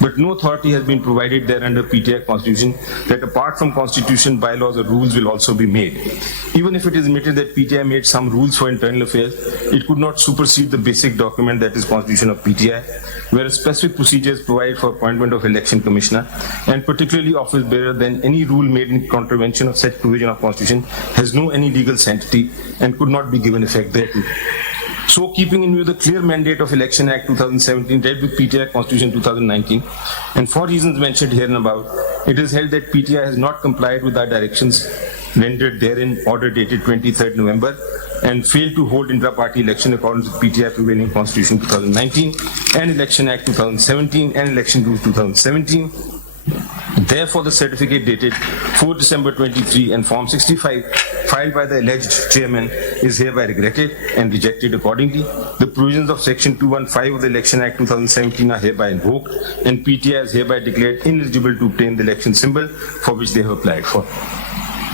But no authority has been provided there under PTI Constitution that apart from Constitution, bylaws or rules will also be made. Even if it is admitted that PTI made some rules for internal affairs, it could not supersede the basic document that is Constitution of PTI, where a specific procedure is provided for appointment of election commissioner, and particularly office bearer, then any rule made in contravention of such provision of Constitution has no any legal sanctity and could not be given effect thereto. So, keeping in view the clear mandate of Election Act 2017 read with PTI Constitution 2019, and for reasons mentioned here and above, it is held that PTI has not complied with our directions rendered therein, order dated 23rd November, and failed to hold intra-party election according to PTI prevailing Constitution 2019 and Election Act 2017 and Election Rules 2017. Therefore, the certificate dated 4 December 23 and Form 65 filed by the alleged chairman is hereby regretted and rejected accordingly. The provisions of Section 215 of the Election Act 2017 are hereby invoked, and PTI is hereby declared ineligible to obtain the election symbol for which they have applied for.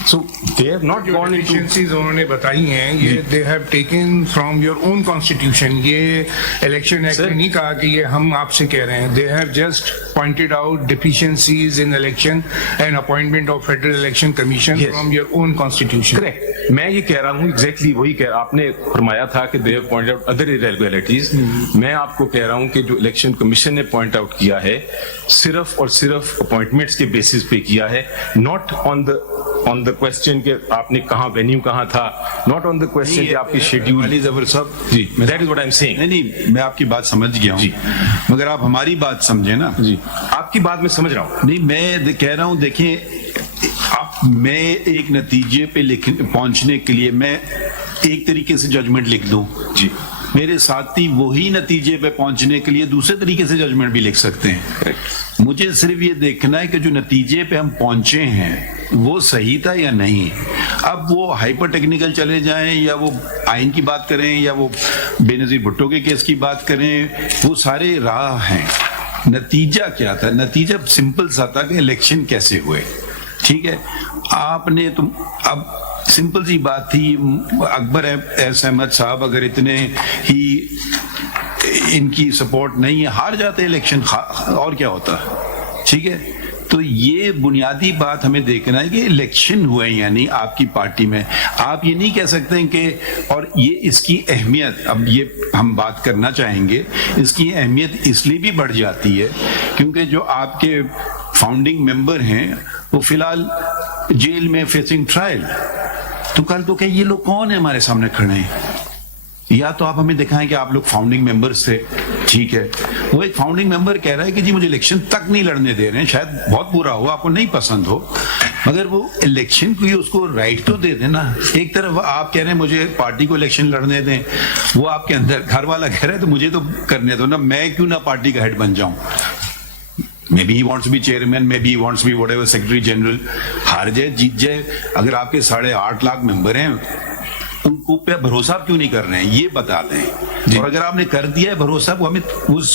So they have not gone into deficiencies انہوں نے بتائی ہیں, یہ they have taken from your own constitution. یہ election act نے نہیں کہا کہ یہ ہم آپ سے کہہ رہے ہیں. They have just pointed out deficiencies in election and appointment of Federal Election Commission from your own constitution. Correct. میں یہ کہہ رہا ہوں ایگزیکٹلی وہی کہہ رہا, آپ نے فرمایا تھا کہ they have pointed out other irregularities. میں آپ کو کہہ رہا ہوں کہ جو الیکشن کمیشن نے پوائنٹ آؤٹ کیا ہے صرف اور صرف اپوائنٹمنٹس کے بیسس پہ کیا ہے, ناٹ آن دا کوشچن کہ آپ نے کہاں وینیو کہاں تھا, ناٹ آن دا کوشچن کہ آپ کی شیڈیول. علی ظفر صاحب جی, that is what I am saying. نہیں, میں آپ کی بات سمجھ گیا ہوں, مگر آپ ہماری بات سمجھیں نا. جی, آپ کی بات میں سمجھ رہا ہوں. نہیں, میں کہہ رہا ہوں دیکھیں, میں ایک نتیجے پہ پہنچنے کے لیے میں ایک طریقے سے ججمنٹ لکھ دوں, جی, میرے ساتھی وہی نتیجے پہ پہنچنے کے لیے دوسرے طریقے سے ججمنٹ بھی لکھ سکتے ہیں. مجھے صرف یہ دیکھنا ہے کہ جو نتیجے پہ ہم پہنچے ہیں وہ صحیح تھا یا نہیں. اب وہ ہائپر ٹیکنیکل چلے جائیں یا وہ آئین کی بات کریں یا وہ بے نظیر بھٹو کے کیس کی بات کریں, وہ سارے راہ ہیں. نتیجہ کیا تھا؟ نتیجہ سمپل سا تھا کہ الیکشن کیسے ہوئے. ٹھیک ہے, آپ نے تم اب سمپل سی بات تھی, اکبر ایس احمد صاحب اگر اتنے ہی ان کی سپورٹ نہیں ہے, ہار جاتے الیکشن, اور کیا ہوتا. ٹھیک ہے, تو یہ بنیادی بات ہمیں دیکھنا ہے کہ الیکشن ہوئے یعنی آپ کی پارٹی میں. آپ یہ نہیں کہہ سکتے ہیں کہ, اور یہ اس کی اہمیت, اب یہ ہم بات کرنا چاہیں گے, اس کی اہمیت اس لیے بھی بڑھ جاتی ہے کیونکہ جو آپ کے فاؤنڈنگ ممبر ہیں وہ فی الحال جیل میں فیسنگ ٹرائل. تو کل تو کہ یہ لوگ کون ہیں ہمارے سامنے کھڑے ہیں؟ یا تو آپ ہمیں دکھائیں کہ آپ لوگ فاؤنڈنگ ممبرز تھے. ٹھیک ہے, وہ ایک فاؤنڈنگ ممبر کہہ رہا ہے کہ جی مجھے الیکشن تک نہیں لڑنے دے رہے ہیں, شاید بہت برا ہو, آپ کو نہیں پسند ہو, مگر وہ الیکشن کو اس کو رائٹ تو دے دیں نا. ایک طرف آپ کہہ رہے ہیں مجھے پارٹی کو الیکشن لڑنے دیں, وہ آپ کے اندر گھر والا کہہ رہا ہے تو مجھے تو کرنے دو نا, میں کیوں نہ پارٹی کا ہیڈ بن جاؤں. Maybe he wants to be chairman, maybe he wants to be whatever secretary general. ہار جائے جیت جائے, اگر آپ کے 8.5 لاکھ ممبر ہیں ان کو پہ بھروسہ آپ کیوں نہیں کر رہے ہیں, یہ بتا دیں. اور اگر آپ نے کر دیا ہے بھروسہ, وہ ہمیں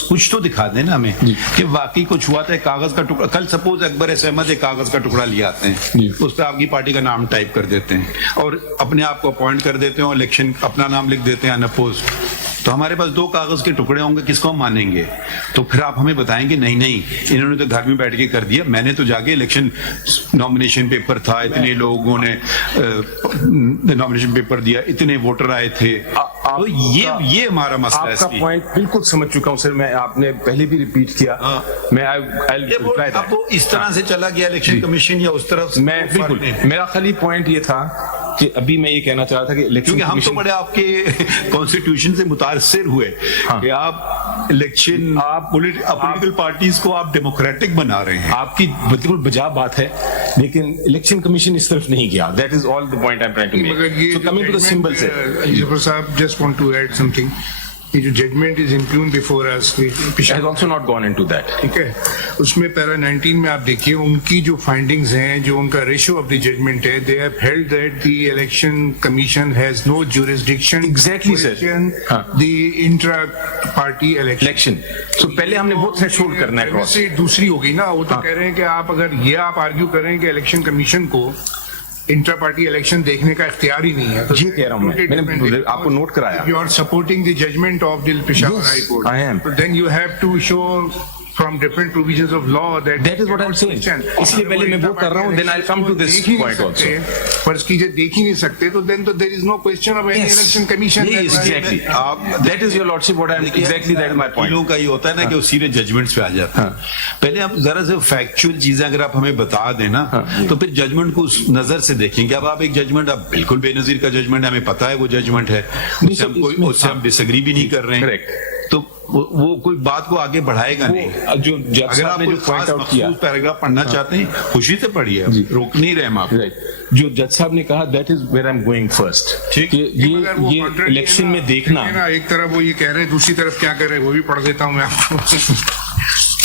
کچھ تو دکھا دیں نا ہمیں کہ واقعی کچھ ہوا تھا. کاغذ کا ٹکڑا, کل سپوز اکبر ایس احمد ایک کاغذ کا ٹکڑا لے آتے ہیں, اس پہ آپ کی پارٹی کا نام ٹائپ کر دیتے ہیں اور اپنے آپ کو اپوائنٹ کر دیتے ہیں, اور الیکشن اپنا نام لکھ دیتے ہیں انپوز. تو ہمارے پاس 2 کاغذ کے ٹکڑے ہوں گے, کس کو ہم مانیں گے؟ تو پھر آپ ہمیں بتائیں گے نہیں انہوں نے تو گھر میں بیٹھ کے کر دیا, میں نے تو جا کے الیکشن نامینیشن پیپر تھا, اتنے لوگوں نے نامینیشن پیپر دیا, اتنے ووٹر آئے تھے. یہ ہمارا مسئلہ ہے. آپ کا پوائنٹ بالکل سمجھ چکا ہوں سر, میں آپ نے پہلے بھی ریپیٹ کیا. میں اب وہ اس طرح سے چلا گیا الیکشن کمیشن یا اس طرف, میں بالکل, میرا خالی پوائنٹ یہ تھا کہ ابھی میں یہ کہنا چاہ رہا تھا کہ کیونکہ ہم تو بڑے آپ کے کانسٹیٹیوشن سے متاثر ہوئے کہ آپ الیکشن, آپ پولیٹیکل پارٹیز کو آپ ڈیموکریٹک بنا رہے ہیں. آپ کی بالکل بجا بات ہے, لیکن الیکشن کمیشن اس طرف نہیں گیا. That is all the point I am trying to make. So coming to the symbol سے, ظفر صاحب just want to add something. یہ جو judgment is impugned before us, has also not gone into that. ٹھیک ہے, اس میں پیرا 19 میں آپ دیکھیے ان کی جو فائنڈنگز ہیں, جو ان کا ریشو آف دی ججمنٹ ہے, they have held that the election commission has no jurisdiction Exactly, sir. the intra party election. So پہلے ہم نے وہ تھریشولڈ کرنا ہے. سے دوسری ہوگی نا, وہ تو کہہ رہے ہیں کہ آپ اگر یہ آپ آرگیو کریں کہ الیکشن کمیشن کو انٹرا پارٹی الیکشن دیکھنے کا اختیار ہی نہیں ہے, تو یہ کہہ رہا ہوں میں نے آپ کو نوٹ کرایا. You are supporting the judgment of the Peshawar High Court. I am. So then you have to show from different provisions of law that is what I'm saying. اس لیے پہلے میں وہ کر رہا ہوں, then I'll come to this point also. فرض کیجئے دیکھ ہی نہیں سکتے, تو then تو there is no question of any election commission. Exactly. That is your lordship what I am, exactly that is my point. لوگوں کا یہ ہوتا ہے نا کہ وہ سیدھے ججمنٹس پہ آ جاتے ہیں. پہلے آپ ذرا سے فیکچوئل چیزیں اگر آپ ہمیں بتا دیں نا, تو پھر ججمنٹ کو اس نظر سے دیکھیں گے. اب آپ ایک ججمنٹ, اب بالکل بے نظیر کا ججمنٹ ہے, ہمیں پتا ہے وہ ججمنٹ ہے, اس سے ہم ڈس ایگری بھی نہیں کر رہے ہیں, تو وہ کوئی بات کو آگے بڑھائے گا نہیں. جو جج صاحب نے جو پوائنٹ آؤٹ کیا, پیراگراف پڑھنا چاہتے ہیں خوشی سے پڑھیے, روک نہیں رہے ہم آپ. جو جج صاحب نے کہا that is where I am going first, کہ یہ الیکشن میں دیکھنا, ایک طرف وہ یہ کہہ رہے ہیں, دوسری طرف کیا کہہ رہے ہیں وہ بھی پڑھ دیتا ہوں میں آپ کو.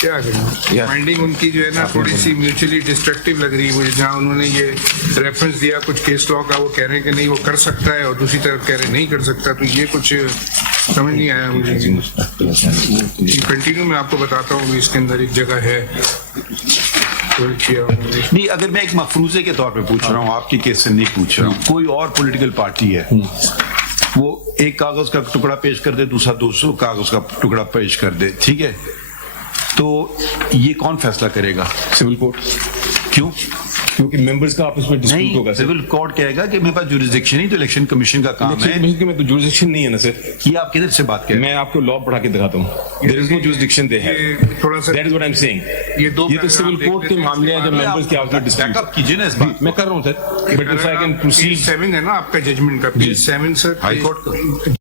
کیا کریں, فائنڈنگ ان کی جو ہے نا تھوڑی سی میوچلی ڈسٹرکٹیو لگ رہی ہے مجھے. جہاں انہوں نے یہ ریفرنس دیا کچھ کیس لا کا, وہ کہہ رہے ہیں کہ نہیں وہ کر سکتا ہے, اور دوسری طرف کہہ رہے ہیں نہیں کر سکتا, تو یہ کچھ سمجھ نہیں آیا مجھے. کنٹینیو میں آپ کو بتاتا ہوں, اس کے اندر ایک جگہ ہے نہیں, اگر میں ایک مفروضے کے طور پہ پوچھ رہا ہوں, آپ کے کیس سے نہیں پوچھ رہا ہوں, کوئی اور پولیٹیکل پارٹی ہے, وہ ایک کاغذ کا ٹکڑا پیش کر دے, دوسرا 200 کاغذ کا ٹکڑا پیش کر دے, ٹھیک ہے, تو یہ کون فیصلہ کرے گا؟ Civil court. کیوں؟ کیونکہ ممبرز کا آپس میں ڈسپیوٹ ہوگا. سول کورٹ کہے گا کہ میرے پاس جوریسڈکشن نہیں, تو الیکشن کمیشن کا کام ہے. میں تو جوریسڈکشن نہیں ہے نا سر. یہ آپ کدھر سے بات کریں؟ میں آپ کو لا پڑھا کے دکھاتا ہوں. There is no jurisdiction they have. That is what I am saying. یہ تو سول کورٹ کے معاملے ہیں جب ممبرز کے آپس میں ڈسپیوٹ. بیک اپ کیجیے نا اس بات. میں کر رہا ہوں sir, but if I can proceed. 7 ہے نا آپ کا ججمنٹ کا, پیج 7 سر, ہائی کورٹ کا.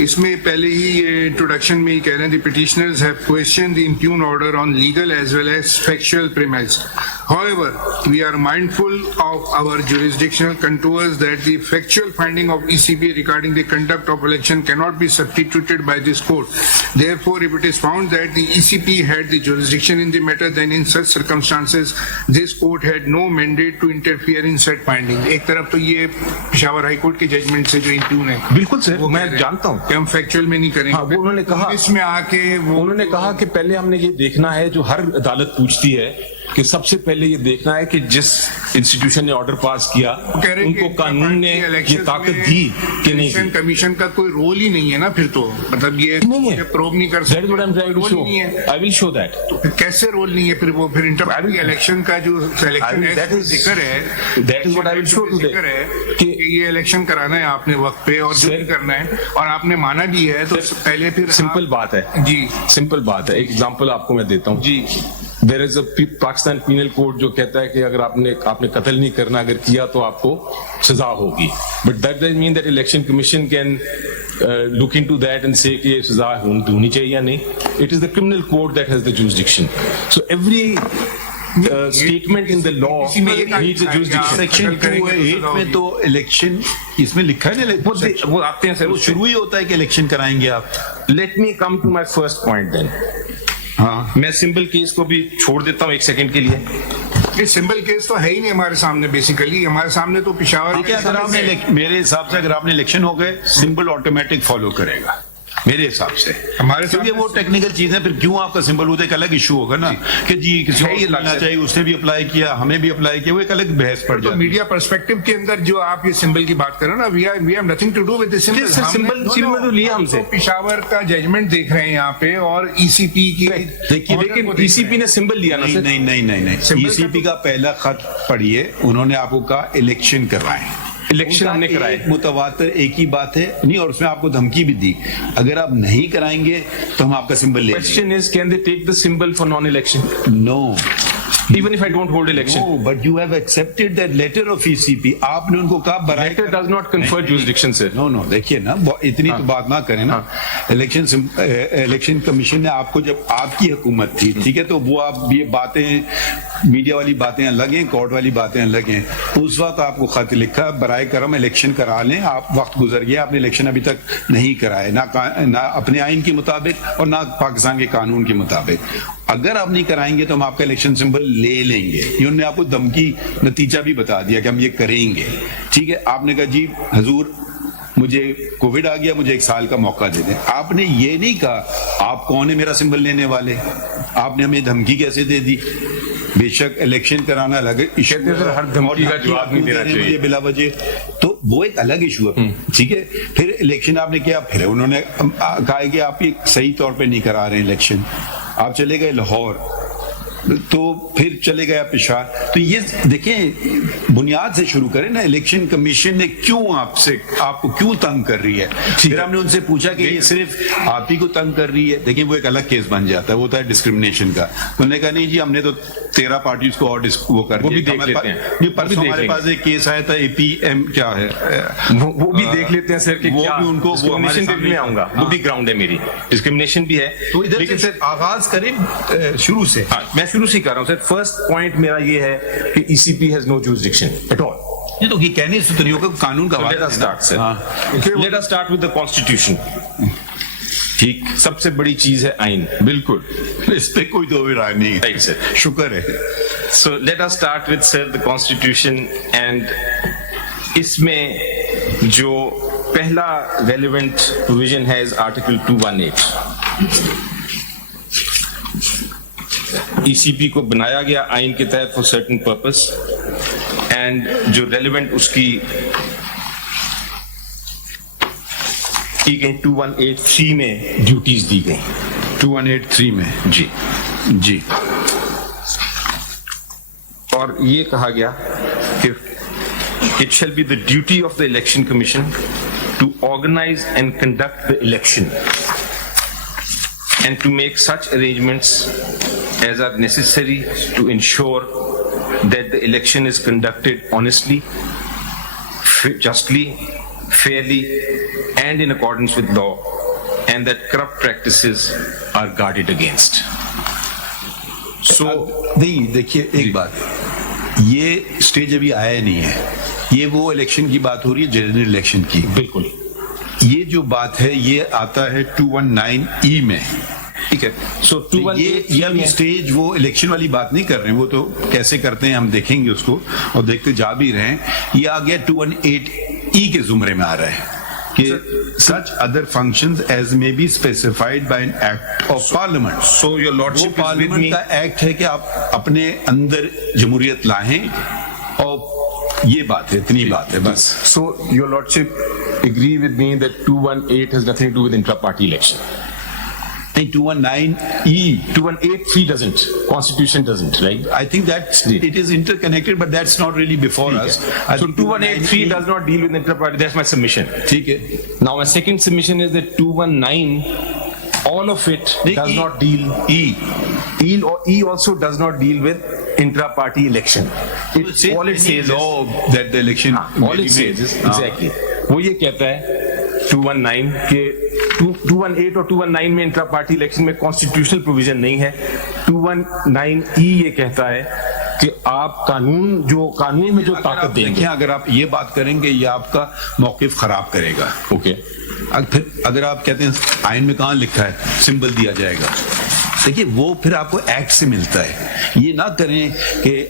اس میں پہلے ہی یہ انٹروڈکشن میں ہی کہہ رہے ہیں, the petitioners have questioned the impugned order on legal as well as factual premise. However, we are mindful of our jurisdictional contours that the factual finding of ECB regarding the conduct of election cannot be substituted by this court. Therefore, if it is found that the ECB had the jurisdiction in the matter, then in such circumstances, this court had no mandate to interfere in said finding. ایک طرف تو یہ Peshawar high court کے judgment سے جو امپیون ہے, بالکل سر, میں جانتا ہوں کہ ہم فیکچوئل میں نہیں کریں. وہ انہوں نے کہا, اس میں آ کے انہوں نے کہا کہ پہلے ہم نے یہ دیکھنا ہے, جو ہر عدالت پوچھتی ہے, کہ سب سے پہلے یہ دیکھنا ہے کہ جس انسٹیٹیوشن نے آرڈر پاس کیا ان کو قانون نے یہ طاقت دی کہ نہیں. الیکشن کمیشن کا کوئی رول ہی نہیں ہے نا پھر, تو مطلب یہ پروو نہیں کر سکتے. آئی ول شو دیٹ. کیسے رول نہیں ہے پھر؟ وہ پھر الیکشن کا جو ذکر ہے, دیٹ از واٹ آئی ول شو ذکر ہے کہ یہ الیکشن کرانا ہے آپ نے وقت پہ, اور جو کرنا ہے اور آپ نے مانا بھی ہے, تو پہلے پھر سمپل بات ہے. جی سمپل بات ہے. ایک ایگزامپل آپ کو میں دیتا ہوں. جی, دیر از اے پاکستان پینل کوڈ جو کہتا ہے کہ اگر آپ نے قتل نہیں کرنا, اگر کیا تو آپ کو سزا ہوگی. But that doesn't mean that election commission can look into that and say کہ یہ سزا ہونی چاہیے یا نہیں. It is the criminal code that has the jurisdiction. So every statement in the law needs a jurisdiction. Section 208 میں تو election اس میں لکھا ہے نا, وہ آتے ہیں سر, وہ شروع ہی ہوتا ہے کہ الیکشن کرائیں گے آپ. Let me come to my first point then. ہاں, میں سمبل کیس کو بھی چھوڑ دیتا ہوں ایک سیکنڈ کے لیے. یہ سمبل کیس تو ہے ہی نہیں ہمارے سامنے. بیسیکلی ہمارے سامنے تو پشاور, میرے حساب سے اگر آپ نے الیکشن ہو گئے, سمبل آٹومیٹک فالو کرے گا میرے حساب سے. ہمارے کیونکہ وہ ٹیکنیکل چیز ہے, پھر کیوں آپ کا سمبل ہوتا ہے ایک الگ ایشو ہوگا نا, کہ جی کسی کو لگنا چاہیے, اس نے بھی اپلائی کیا, ہمیں بھی اپلائی کیا, وہ ایک الگ بحث پڑ جاتی ہے. میڈیا پرسپیکٹو کے اندر جو آپ یہ سمبل کی بات کر رہے ہیں نا, we have nothing to do with symbol. Symbol تو لیا ہم سے. پشاور کا ججمنٹ دیکھ رہے ہیں یہاں پہ, اور ای سی پی کی, لیکن ای سی پی نے سمبل لیا نا. نہیں, ای سی پی کا پہلا خط پڑھیے, انہوں نے آپ کو کہا الیکشن کروائیں. الیکشن ہم نے کرائے, متواتر ایک ہی بات ہے نہیں, اور اس میں آپ کو دھمکی بھی دی, اگر آپ نہیں کرائیں گے تو ہم آپ کا سمبل لیں گے. Question is, can they take the symbol for non-election? No. Even if I don't hold election. No, but you have accepted that letter of ECP. آپ نے ان کو کہا برائے. Letter does not confer jurisdiction, sir. No, دیکھیے نا, اتنی تو بات نہ کریں نا. الیکشن کمیشن نے آپ کو, جب آپ کی حکومت تھی, ٹھیک ہے, تو وہ آپ یہ باتیں, میڈیا والی باتیں الگ ہیں, کورٹ والی باتیں الگ ہیں. اس وقت آپ کو خط لکھا, برائے کرم الیکشن کرا لیں. آپ وقت گزر گیا, آپ نے الیکشن ابھی تک نہیں کرائے, نہ اپنے آئین کے مطابق اور نہ پاکستان کے قانون کے مطابق. اگر آپ نہیں کرائیں گے تو ہم آپ کا الیکشن سمبل لے لیں گے. انہوں نے آپ کو دھمکی نتیجہ بھی بتا دیا کہ ہم یہ کریں گے, ٹھیک ہے. آپ نے کہا جی حضور مجھے کووڈ آ گیا, مجھے 1 سال کا موقع دے دیں. آپ نے یہ نہیں کہا آپ کون ہے میرا سمبل لینے والے, آپ نے ہمیں دھمکی کیسے دے دی. بے شک الیکشن کرانا الگ ایشو ہے, ہر دھمکی کا جواب نہیں دینا چاہیے بلا وجہ, تو وہ ایک الگ ایشو ہے, ٹھیک ہے. پھر الیکشن آپ نے کیا, پھر انہوں نے کہا کہ آپ یہ صحیح طور پہ نہیں کرا رہے ہیں الیکشن. آپ چلے گئے لاہور, تو پھر چلے گیا پشاور. تو یہ دیکھیں, بنیاد سے شروع کریں نا. الیکشن کمیشن نے کیوں آپ کو کیوں تنگ کر رہی ہے. پھر ہم نے ان سے پوچھا کہ یہ صرف آپ ہی کو تنگ کر رہی ہے. دیکھیں وہ ایک الگ کیس بن جاتا ہے, وہ ہوتا ہے ڈسکریمنیشن کا. انہوں نے کہا نہیں جی ہم نے تو 13 پارٹیز کو اور وہ کر دیا. پرسوں ہمارے پاس ایک کیس آیا تھا, اے پی ایم کیا ہے, وہ بھی دیکھ لیتے ہیں سر, کہ وہ بھی ان کو میں آؤں گا, وہ بھی گراؤنڈ ہے میری, ڈسکریمنیشن بھی ہے. لیکن سر آغاز کریں شروع سے. میں شروع سے کر رہا ہوں سر. فرسٹ پوائنٹ میرا یہ ہے کہ E C P has no jurisdiction at all. یہ تو یہ کہنے سے تو نہیں ہوگا, قانون کا let us start with the constitution. ٹھیک, سب سے بڑی چیز ہے آئین. بالکل, اس پہ کوئی دو رائے نہیں ہے سر, شکر ہے. So let us start with sir the constitution. And اس میں جو پہلا ریلیونٹ پروویژن ہے از آرٹیکل 218. ECP کو بنایا گیا آئین کے تحت فور سرٹن پرپز, اینڈ جو ریلیونٹ اس کی 2183 میں ڈیوٹیز دی گئی. 2183 میں جی جی, اور یہ کہا گیا کہ it shall be the duty of the election commission to organize and conduct the election and to make such arrangements as are necessary to ensure that the election is conducted honestly, justly, fairly and in accordance with law, and that corrupt practices are guarded against. So نہیں دیکھیے ایک بات, یہ stage ابھی آیا نہیں ہے, یہ وہ الیکشن کی بات ہو رہی ہے, جنرل الیکشن کی. بالکل, یہ جو بات ہے یہ آتا ہے 219E میں, ٹھیک ہے. سو یہ ابھی اسٹیج وہ الیکشن والی بات نہیں کر رہے ہیں, وہ تو کیسے کرتے ہیں ہم دیکھیں گے اس کو, اور دیکھتے جا بھی رہے ہیں. یہ آ گیا 218E کے زمرے میں آ رہا ہے کہ such other functions as may be specified by an act of parliament. So your lordship is with me. کا ایکٹ ہے کہ آپ اپنے اندر جمہوریت لائیں, اور یہ بات ہے, اتنی بات ہے بس. So your lordship agree with me that 218 has nothing to do with intra-party election. نہیں, 219E, 2183 doesn't, constitution doesn't, right? I think that it is interconnected, but that's not really before us. So 2183 does not deal with intra-party. That's my submission. ٹھیک ہے. Now my second submission is that 219, all of it does not deal. E also does not deal with intra-party election. All it says law that the election. All it says is exactly. وہ یہ کہتا ہے 219 کہ 218 اور 219 میں intra party election میں constitutional provision نہیں ہے. 219E یہ کہتا ہے کہ آپ قانون میں جو طاقت دیں گے. اگر آپ یہ بات کریں گے یہ آپ کا موقف خراب کرے گا. اوکے, پھر اگر آپ کہتے ہیں آئین میں کہاں لکھا ہے سمبل دیا جائے گا, دیکھیے وہ پھر آپ کو ایکٹ سے ملتا ہے. یہ نہ کریں کہ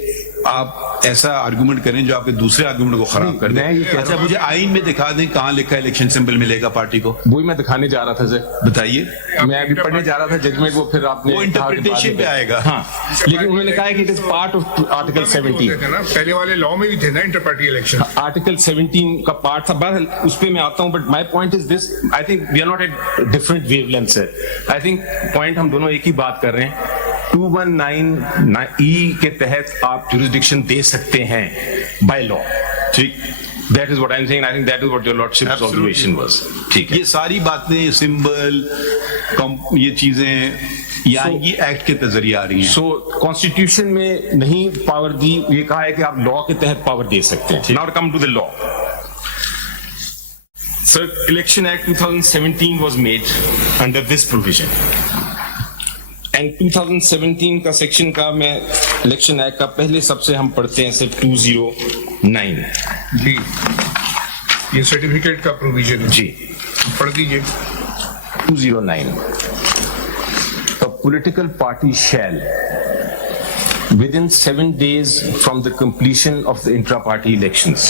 آپ ایسا آرگومنٹ کریں جو آپ کے دوسرے آرگومنٹ کو خراب کر دیں. اچھا مجھے آئین میں دکھا دیں کہاں لکھا ہے الیکشن سمبل ملے گا پارٹی کو. وہی میں دکھانے جا رہا تھا سر, بتائیے. میں ابھی پڑھنے جا رہا تھا ججمنٹ, وہ پھر آپ نے وہ انٹرپریٹیشن پہ آئے گا. ہاں, لیکن انہوں نے کہا ہے کہ it is part of article 17. پہلے والے لا میں بھی تھے نا انٹر پارٹی الیکشن, آرٹیکل 17 کا پارٹ تھا. بہرحال اس پہ میں آتا ہوں, but my point is this, I think we are not at different wavelength sir. I think point ہم دونوں ایک ہی بات کر رہے ہیں. 219E کے تحت آپ جورسڈکشن دے سکتے ہیں بائی لا. ٹھیک, that is what I'm saying. I think that is what your lordship's observation was. ٹھیک ہے, یہ ساری باتیں سمبل یہ چیزیں یہ ایکٹ کے ذریعے آ رہی ہیں. سو کانسٹیٹیوشن میں نہیں پاور دی, یہ کہا ہے کہ آپ لا کے تحت پاور دے سکتے ہیں. Now come to the law. Sir, Election Act 2017 was made under this provision. And 2017 کا سیکشن کا میں الیکشن ایکٹ کا پہلے سب سے ہم پڑھتے ہیں سر 209. جی, یہ سرٹیفکیٹ کا پروویژن. جی پڑھ دیجیے. 209. A political party shall, within 7 days from the completion of the intra-party elections,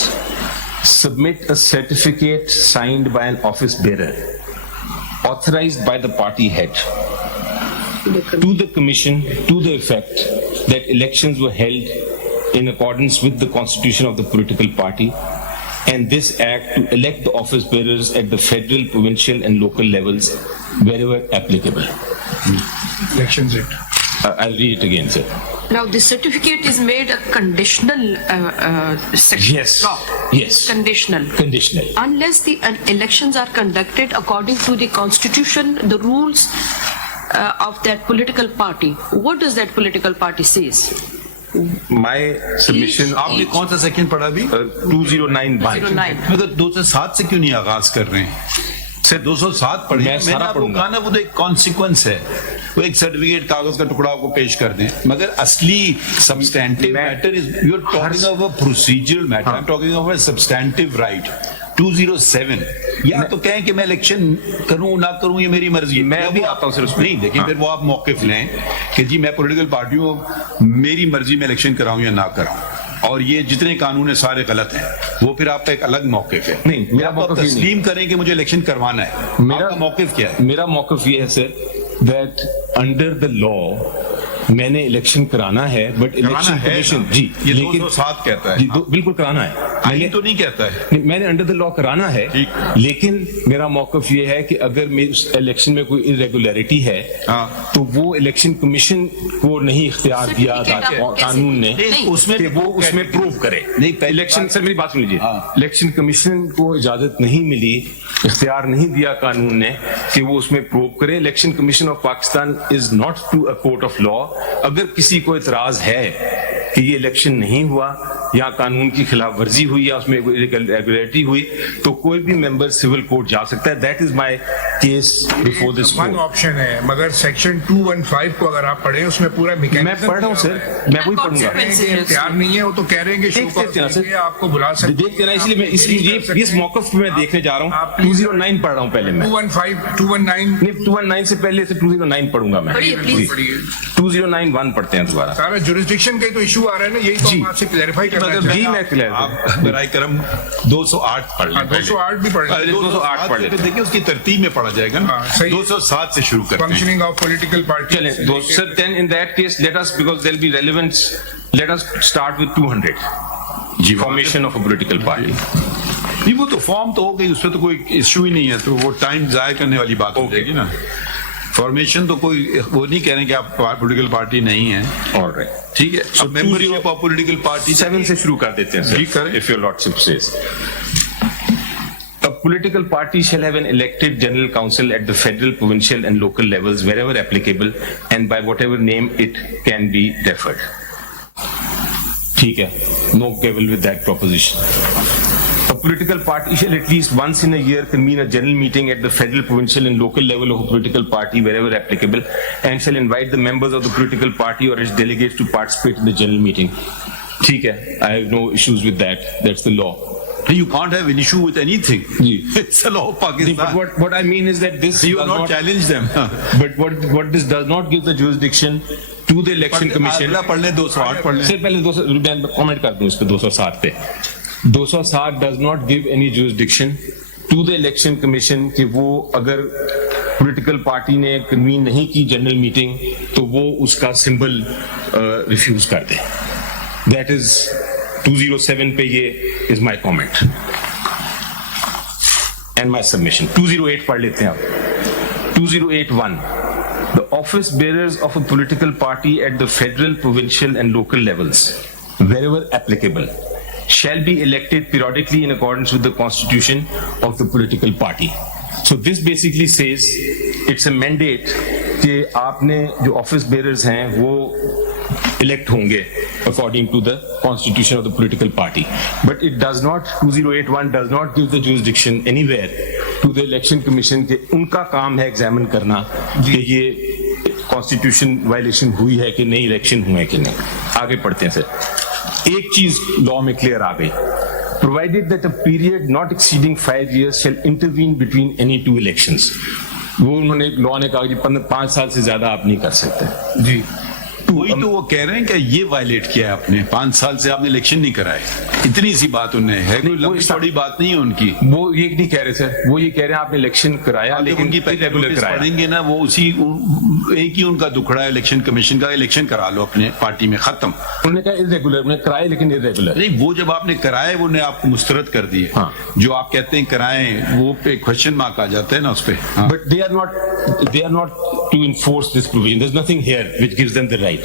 submit a certificate signed by an office bearer authorized by the party head to the commission to the effect that elections were held in accordance with the constitution of the political party, and this act to elect the office bearers at the federal, provincial and local levels wherever applicable. Elections Act. I'll read it again, sir. Now the certificate is made a conditional section. Yes. Law. Yes. Conditional. Unless the elections are conducted according to the constitution, the rules of that political party. What does that political party says? My submission. آپ نے کون سا section پڑھا ابھی؟ 209. مگر 207 سے کیوں نہیں آغاز کر رہے ہیں؟ سے 207 پڑھیں. میں نے آپ کو کہا نا وہ تو ایک کانسیکوینس ہے, وہ ایک سرٹیفکیٹ کاغذ کا ٹکڑا آپ کو پیش کر دیں, مگر اصلی substantive matter is you are talking of a procedural matter, I am talking of a substantive right. 207 یا تو کہیں کہ میں الیکشن کروں نہ کروں یہ میری مرضی ہے. میں ابھی آتا ہوں صرف اس نہیں دیکھیں, پھر وہ آپ موقف لیں کہ جی میں پولیٹیکل پارٹی ہوں, میری مرضی میں الیکشن کراؤں یا نہ کراؤں, اور یہ جتنے قانون ہیں سارے غلط ہیں, وہ پھر آپ کا ایک الگ موقف ہے. نہیں, میرا موقف تسلیم کریں کہ مجھے الیکشن کروانا ہے. میرا موقف کیا ہے؟ میرا موقف یہ ہے سر that under the law میں نے الیکشن کرانا ہے, بٹ الیکشن کمیشن جی یہ 207 کہتا ہے جی بالکل کرانا ہے, آئین تو نہیں کہتا ہے, میں نے انڈر دا لا کرانا ہے, لیکن میرا موقف یہ ہے کہ اگر الیکشن میں کوئی irregularity ہے تو وہ الیکشن کمیشن کو نہیں اختیار دیا قانون نے کہ وہ اس میں پروو کرے. الیکشن سر میری بات سن لیجیے, الیکشن کمیشن کو اجازت نہیں ملی, اختیار نہیں دیا قانون نے کہ وہ اس میں پروو کرے. Election commission of Pakistan is not to a court of law. اگر کسی کو اعتراض ہے کہ یہ الیکشن نہیں ہوا یا قانون کی خلاف ورزی ہوئی یا اس میں irregularity ہوئی, تو کوئی بھی ممبر سول کورٹ جا سکتا ہے. That is my case before this court. One option ہے, مگر سیکشن 215 کو اگر آپ پڑھیں اس میں پورا میکینزم میں پڑھ رہا ہوں سر, میں وہی پڑھوں گا. اختیار نہیں ہے, وہ تو کہہ رہے ہیں کہ آپ کو بلا سکتے دیکھتے نا, اس لیے میں اس موقف پہ میں دیکھنے جا رہا ہوں. 209 پڑھ رہا ہوں پہلے میں, 219 سے پہلے سے 209 پڑھوں گا میں. 2091 پڑھتے ہیں دوبارہ. سارا جورسڈکشن کا تو ایشو آ رہا ہے نا, یہی تو ہم آپ سے کلیریفائی کرنا چاہتے ہیں. جی میں کلیئر, آپ برائے کرم 208 پڑھ لیں. 208 بھی پڑھ لیں, 208 پڑھ لیتے ہیں. دیکھیں اس کی ترتیب میں پڑھا جائے گا نا. 207 سے شروع کرتے ہیں. Functioning of political party. چلیں sir, then in that case let us, because there will be relevance, let us start with 200 جی, formation of a political party. نہیں وہ تو فارم تو ہو گئی, اس پہ تو کوئی ایشو ہی نہیں ہے, تو وہ ٹائم ضائع کرنے والی بات ہو جائے گی نا. فارمیشن تو کوئی وہ نہیں کہہ رہے کہ آپ پولیٹیکل پارٹی نہیں ہیں. آلرائٹ ٹھیک ہے, ممبرشپ آف پولیٹیکل پارٹی 7 سے شروع کر دیتے ہیں جی کریں. if your lordship says a political party shall have an elected general council at the federal, provincial and local levels wherever applicable and by whatever name it can be referred. ٹھیک ہے, no quibble with that proposition. A political party shall at least once in a year convene a general meeting at the federal, provincial and local level of a political party wherever applicable and shall invite the members of the political party or its delegates to participate in the general meeting. ٹھیک ہے, I have no issues with that. That's the law. You can't have an issue with anything. It's a law of Pakistan. But what I mean is that this you not challenge them. But what this does not give the jurisdiction to the election commission. اگلا پڑھ لیں 208 پڑھ لیں. سے پہلے 200 comment کر دوں اس پہ 207 پہ. 207 does not give any jurisdiction to the election commission کہ وہ اگر پولیٹیکل پارٹی نے کنوین نہیں کی جنرل میٹنگ تو وہ اس کا سمبل ریفیوز کر دے. دیٹ از 207 پہ یہ از مائی کامنٹ اینڈ مائی سبمیشن. 208 پڑھ لیتے ہیں آپ. 2081 the office bearers of a political party at the federal, provincial and local levels wherever applicable shall be elected periodically in accordance with the constitution of the political party. So this basically says it's a mandate کہ آپ نے جو office bears ہیں وہ elect ہوں گے according to the constitution of the political party. But it does not, 2081 does not give the jurisdiction anywhere to the election commission کہ ان کا کام ہے ایگزامن کرنا کہ یہ constitution violation ہوئی ہے کہ نہیں, الیکشن ہوئے کہ نہیں. آگے پڑھتے ہیں سر. ایک چیز لا میں کلیئر آ گئی. Provided that a period not exceeding 5 years shall intervene between any two elections. وہ انہوں نے لا نے کہا کہ 5 سال سے زیادہ آپ نہیں کر سکتے. جی وہی تو وہ کہہ رہے ہیں کہ یہ وائلیٹ کیا ہے آپ نے, 5 سال سے آپ نے الیکشن نہیں کرائے. اتنی سی بات انہیں ہے, کوئی لمبی چوڑی بات نہیں ہے ان کی. وہ یہ نہیں کہہ رہے سر, وہ یہ کہہ رہے ہیں آپ نے الیکشن کرایا لیکن ریگولر کرایا. پڑھیں گے نا وہ اسی ایک ہی ان کا دکھڑا ہے الیکشن کمیشن کا, الیکشن کرا لو اپنے پارٹی میں, ختم. انہوں نے کہا ارریگولر, انہوں نے کرائے لیکن ارریگولر. نہیں وہ جب آپ نے کرائے وہ نے آپ کو مسترد کر دیے. جو آپ کہتے ہیں کرائیں وہ پہ کوشچن مارک آ جاتا ہے نا اس پہ. But they are not to enforce this provision. There's nothing here which gives them the right.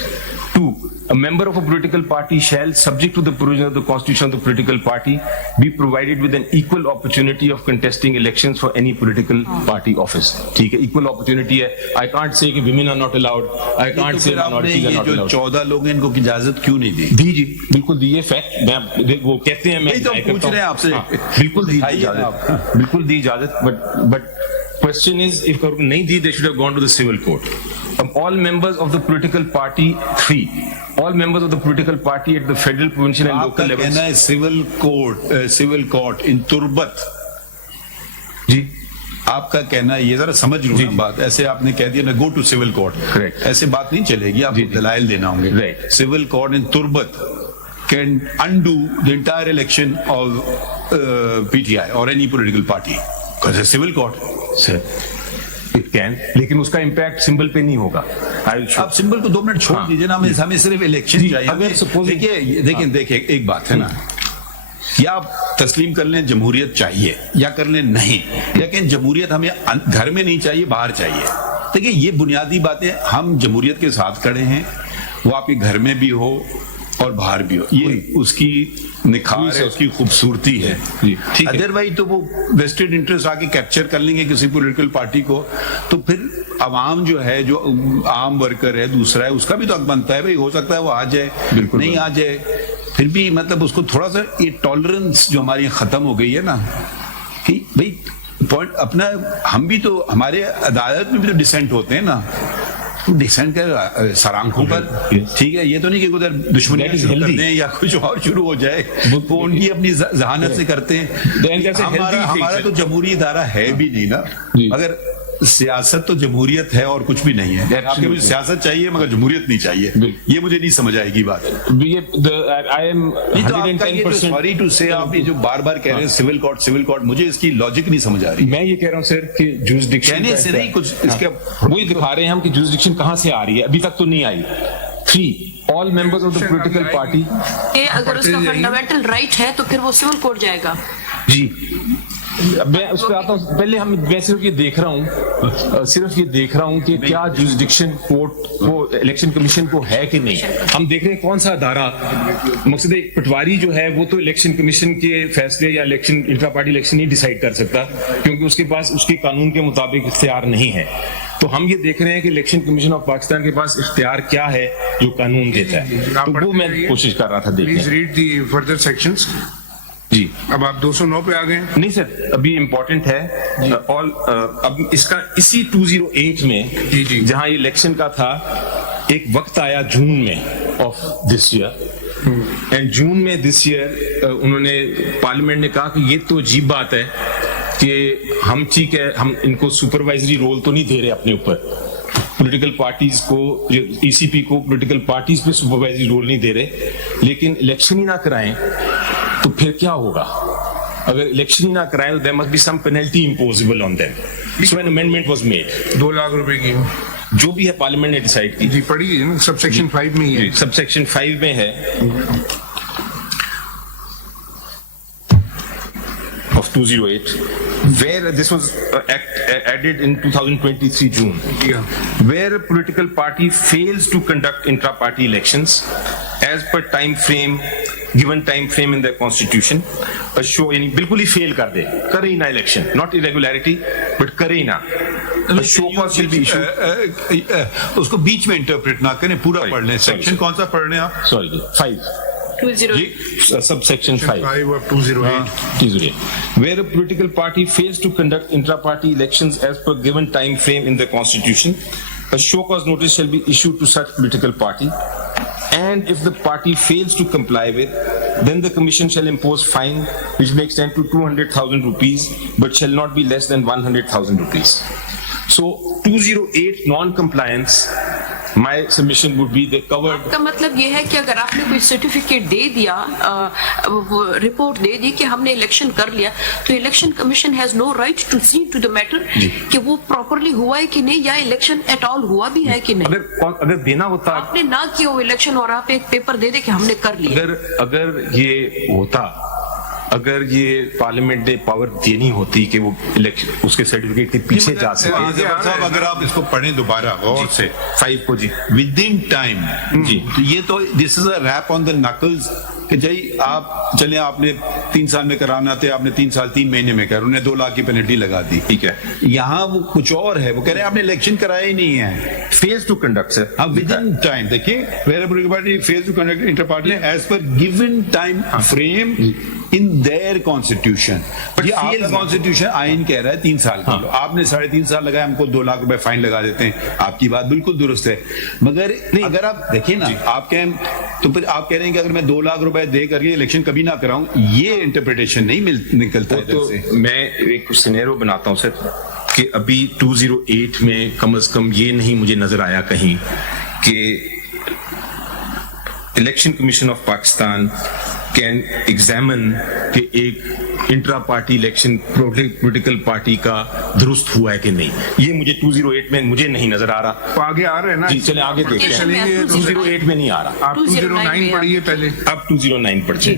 2, a member of a political party shall, subject to the provision of the constitution of the political party, be provided with an equal opportunity of contesting elections for any political party office. ٹھیک ہے, equal opportunity ہے. I can't say کہ women are not allowed. I can't say minorities are not allowed. جو 14 لوگ ہیں ان کو اجازت کیوں نہیں دی؟ دی جی بالکل دی, یہ فیکٹ میں وہ کہتے ہیں, میں پوچھ رہے ہیں آپ سے. بالکل دی اجازت, بالکل دی اجازت. But question is, if نہیں دی, they should have gone to the civil court. All members of the political party, 3, all members of the political party at the federal, provincial and local levels. کہنا ہے civil court in تربت. جی آپ کا کہنا ہے, یہ ذرا سمجھ لوں نا بات, ایسے آپ نے کہہ دیا نا go to civil court. Correct. ایسے بات نہیں چلے گی, آپ کو دلائل دینا ہوں گے. Right. Civil court in Turbat can undo the entire election of PTI or any political party because it's a civil court. Sir, it can, لیکن اس کا امپیکٹ سمبل پہ نہیں ہوگا. آپ سمبل کو 2 منٹ چھوڑ دیجیے نا, ہمیں صرف الیکشن چاہیے. دیکھیے ایک بات ہے نا, یا آپ تسلیم کر لیں جمہوریت چاہیے یا کر لیں نہیں, لیکن جمہوریت ہمیں گھر میں نہیں چاہیے, باہر چاہیے. دیکھیے یہ بنیادی باتیں, ہم جمہوریت کے ساتھ کھڑے ہیں, وہ آپ کے گھر میں بھی ہو اور باہر بھی ہو, یہ اس کی نکھار ہے, اس کی خوبصورتی ہے. ادروائز تو وہ ویسٹڈ انٹرسٹ آ کے کیپچر کر لیں گے کسی پولیٹیکل پارٹی کو, تو پھر عوام جو ہے, جو عام ورکر ہے دوسرا ہے, اس کا بھی تو حق بنتا ہے بھائی, ہو سکتا ہے وہ آ جائے, نہیں آ جائے, پھر بھی مطلب اس کو تھوڑا سا یہ ٹالرنس جو ہماری ختم ہو گئی ہے نا, کہ بھائی پوائنٹ اپنا, ہم بھی تو ہمارے عدالت میں بھی تو ڈسینٹ ہوتے ہیں نا, ڈسینٹ کا سرانکھوں پر, ٹھیک ہے, یہ تو نہیں کہ ادھر دشمنی شروع کر دیں یا کچھ اور شروع ہو جائے, وہ ان کی اپنی ذہانت سے کرتے ہیں. ہمارا تو جمہوری ادارہ ہے بھی نہیں نا, اگر سیاست تو جمہوریت ہے اور کچھ بھی نہیں ہے. آپ کے مجھے سیاست چاہیے مگر جمہوریت نہیں چاہیے, یہ مجھے نہیں سمجھ آئے گی بات. سوری ٹو سے آپ یہ جو بار بار کہہ رہے ہیں سول کورٹ, مجھے اس کی لاجک نہیں سمجھ آ رہی. میں یہ کہہ رہا ہوں سر کہ جورسڈکشن کہنے سے نہیں, کچھ اس کے وہی دکھا رہے ہیں ہم کہ جورسڈکشن کہاں سے آ رہی ہے, ابھی تک تو نہیں آئی. 3 all members of the political party. اگر اس کا فنڈامنٹل رائٹ ہے تو پھر وہ سول کورٹ جائے گا. جی میں اس پہ آتا ہوں, پہلے میں صرف یہ دیکھ رہا ہوں کہ کیا جورسڈکشن کورٹ کو, الیکشن کمیشن کو ہے کہ نہیں. ہم دیکھ رہے ہیں کون سا ادارہ, مقصد پٹواری جو ہے وہ تو الیکشن کمیشن کے فیصلے یا الیکشن انٹرا پارٹی الیکشن نہیں ڈیسائیڈ کر سکتا, کیونکہ اس کے پاس اس کے قانون کے مطابق اختیار نہیں ہے. تو ہم یہ دیکھ رہے ہیں کہ الیکشن کمیشن آف پاکستان کے پاس اختیار کیا ہے جو قانون دیتا ہے, تو وہ میں کوشش کر رہا تھا دیکھنے. Please read the further sections. جی اب آپ 209 پہ آ گئے. نہیں سر, ابھی امپورٹنٹ ہے. اب اس کا اسی 208 میں جہاں یہ الیکشن کا تھا, ایک وقت آیا جون میں آف دس ایئر, اینڈ جون میں دس ایئر انہوں نے پارلیمنٹ نے کہا کہ یہ تو عجیب بات ہے کہ ہم ٹھیک ہے, ہم ان کو سپروائزری رول تو نہیں دے رہے اپنے اوپر, پولیٹیکل پارٹیز کو, ای سی پی کو پولیٹیکل پارٹیز پہ سپروائزری رول نہیں دے رہے, لیکن الیکشن ہی نہ کرائیں تو پھر کیا ہوگا. اگر الیکشن ہی نہ کرائیں تو there must be some penalty imposable on them. So an amendment was made. 2 lakh روپے کی جو بھی ہے پارلیمنٹ نے ڈیسائیڈ کی. جی پڑھی ہے سب سیکشن 5 میں ہی ہے. سب سیکشن 5 میں ہے of 208, where this was added in 2023 June, where a political party fails to conduct intra-party elections as per given time frame in their constitution, یعنی بالکل ہی فیل کر دے, کرے ہی نہ الیکشن, not irregularity but کرے ہی نہ, اس کو بیچ میں انٹرپریٹ نہ کریں, پورا پڑھ لیں. سیکشن کون سا پڑھ رہے ہیں آپ؟ Sorry G 5 sub section 5 of 208, where a political party fails to conduct intra-party elections as per given time frame in the constitution, a show cause notice shall be issued to such political party, and if the party fails to comply with, then the commission shall impose fine which may extend to 200,000 rupees but shall not be less than 100,000 rupees. So 208 non-compliance, my submission would be they covered. آپ کا مطلب یہ ہے کہ اگر آپ نے کوئی سرٹیفکیٹ دے دیا, رپورٹ دے دی کہ ہم نے الیکشن کر لیا, تو election commission has no right to see to the matter کہ وہ پراپرلی ہوا ہے کہ نہیں, یا الیکشن ایٹ آل ہوا بھی ہے کہ نہیں. اگر دینا ہوتا, آپ نے نہ کیا وہ الیکشن اور آپ ایک پیپر دے دے کہ ہم نے کر لیا. اگر یہ ہوتا, اگر یہ پارلیمنٹ نے پاور دینی ہوتی کہ وہ اس کے سرٹیفکیٹ کے پیچھے جا سکے. اگر آپ اس کو پڑھیں دوبارہ غور سے 5 کو جی ود ان ٹائم, جی یہ تو دس از اے ریپ آن دا نکلز کہ جی آپ چلیں, آپ نے 3 سال میں کرانا تھا, آپ نے 3 سال 3 مہینے میں کر, انہیں 2 لاکھ کی پینلٹی لگا دی. ٹھیک ہے, یہاں وہ کچھ اور ہے, وہ کہہ رہے ہیں آپ نے الیکشن کرایا ہی نہیں ہے. فیلز ٹو کنڈکٹ سر, ہاں ود ان ٹائم. دیکھیے where political party fails to conduct intra party as per given time frame in their constitution. یہ آپ کا کانسٹیٹیوشن آئین کہہ رہا ہے 3 سال کا, آپ نے 3.5 سال لگایا, ہم کو 2 لاکھ روپے فائن لگا دیتے ہیں. آپ کی بات بالکل درست ہے, مگر اگر آپ دیکھیں نا, آپ کہیں تو پھر آپ کہہ رہے ہیں کہ اگر میں 2 لاکھ روپے دے کر کے الیکشن کبھی نہ کراؤں, یہ انٹرپریٹیشن نہیں نکلتا ہے. تو میں ایک سینیرو بناتا ہوں سر کہ ابھی 208 میں کم از کم یہ نہیں مجھے نظر آیا کہیں کہ election commission of Pakistan can examine کہ ایک intra party election political party کا درست ہوا ہے کہ نہیں. یہ مجھے 208 میں مجھے نہیں نظر آ رہا. آگے آ رہے ہیں نا. جی چلیں آگے دیکھتے ہیں. 208 میں نہیں آ رہا. آپ 209 پڑھیے پہلے. اب 209 پڑھیے,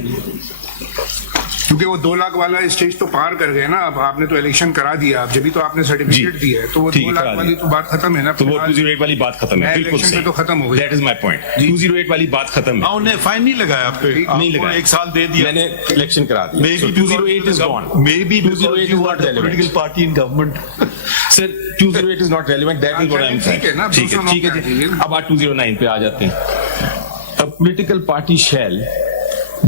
کیونکہ وہ 2 لاکھ والا اسٹیج تو پار کر گئے نا. اب آپ نے تو الیکشن کرا دیا, اب جبھی تو آپ نے سرٹیفکیٹ دیا ہے, تو وہ 2 لاکھ والی تو بات ختم ہے نا. تو وہ 208 والی بات ختم ہے. بالکل صحیح, تو ختم ہو گئی. That is my point. 208 والی بات ختم ہے. انہوں نے فائن نہیں لگایا آپ پہ, نہیں لگایا, 1 سال دے دیا, میں نے الیکشن کرا دیا. 208 از gone. Maybe 208 is not relevant. Political party in government. Sir, 208 is not relevant. That is what I am saying. ٹھیک ہے جی. اب آپ 209 پہ آ جاتے ہیں. A political party shall,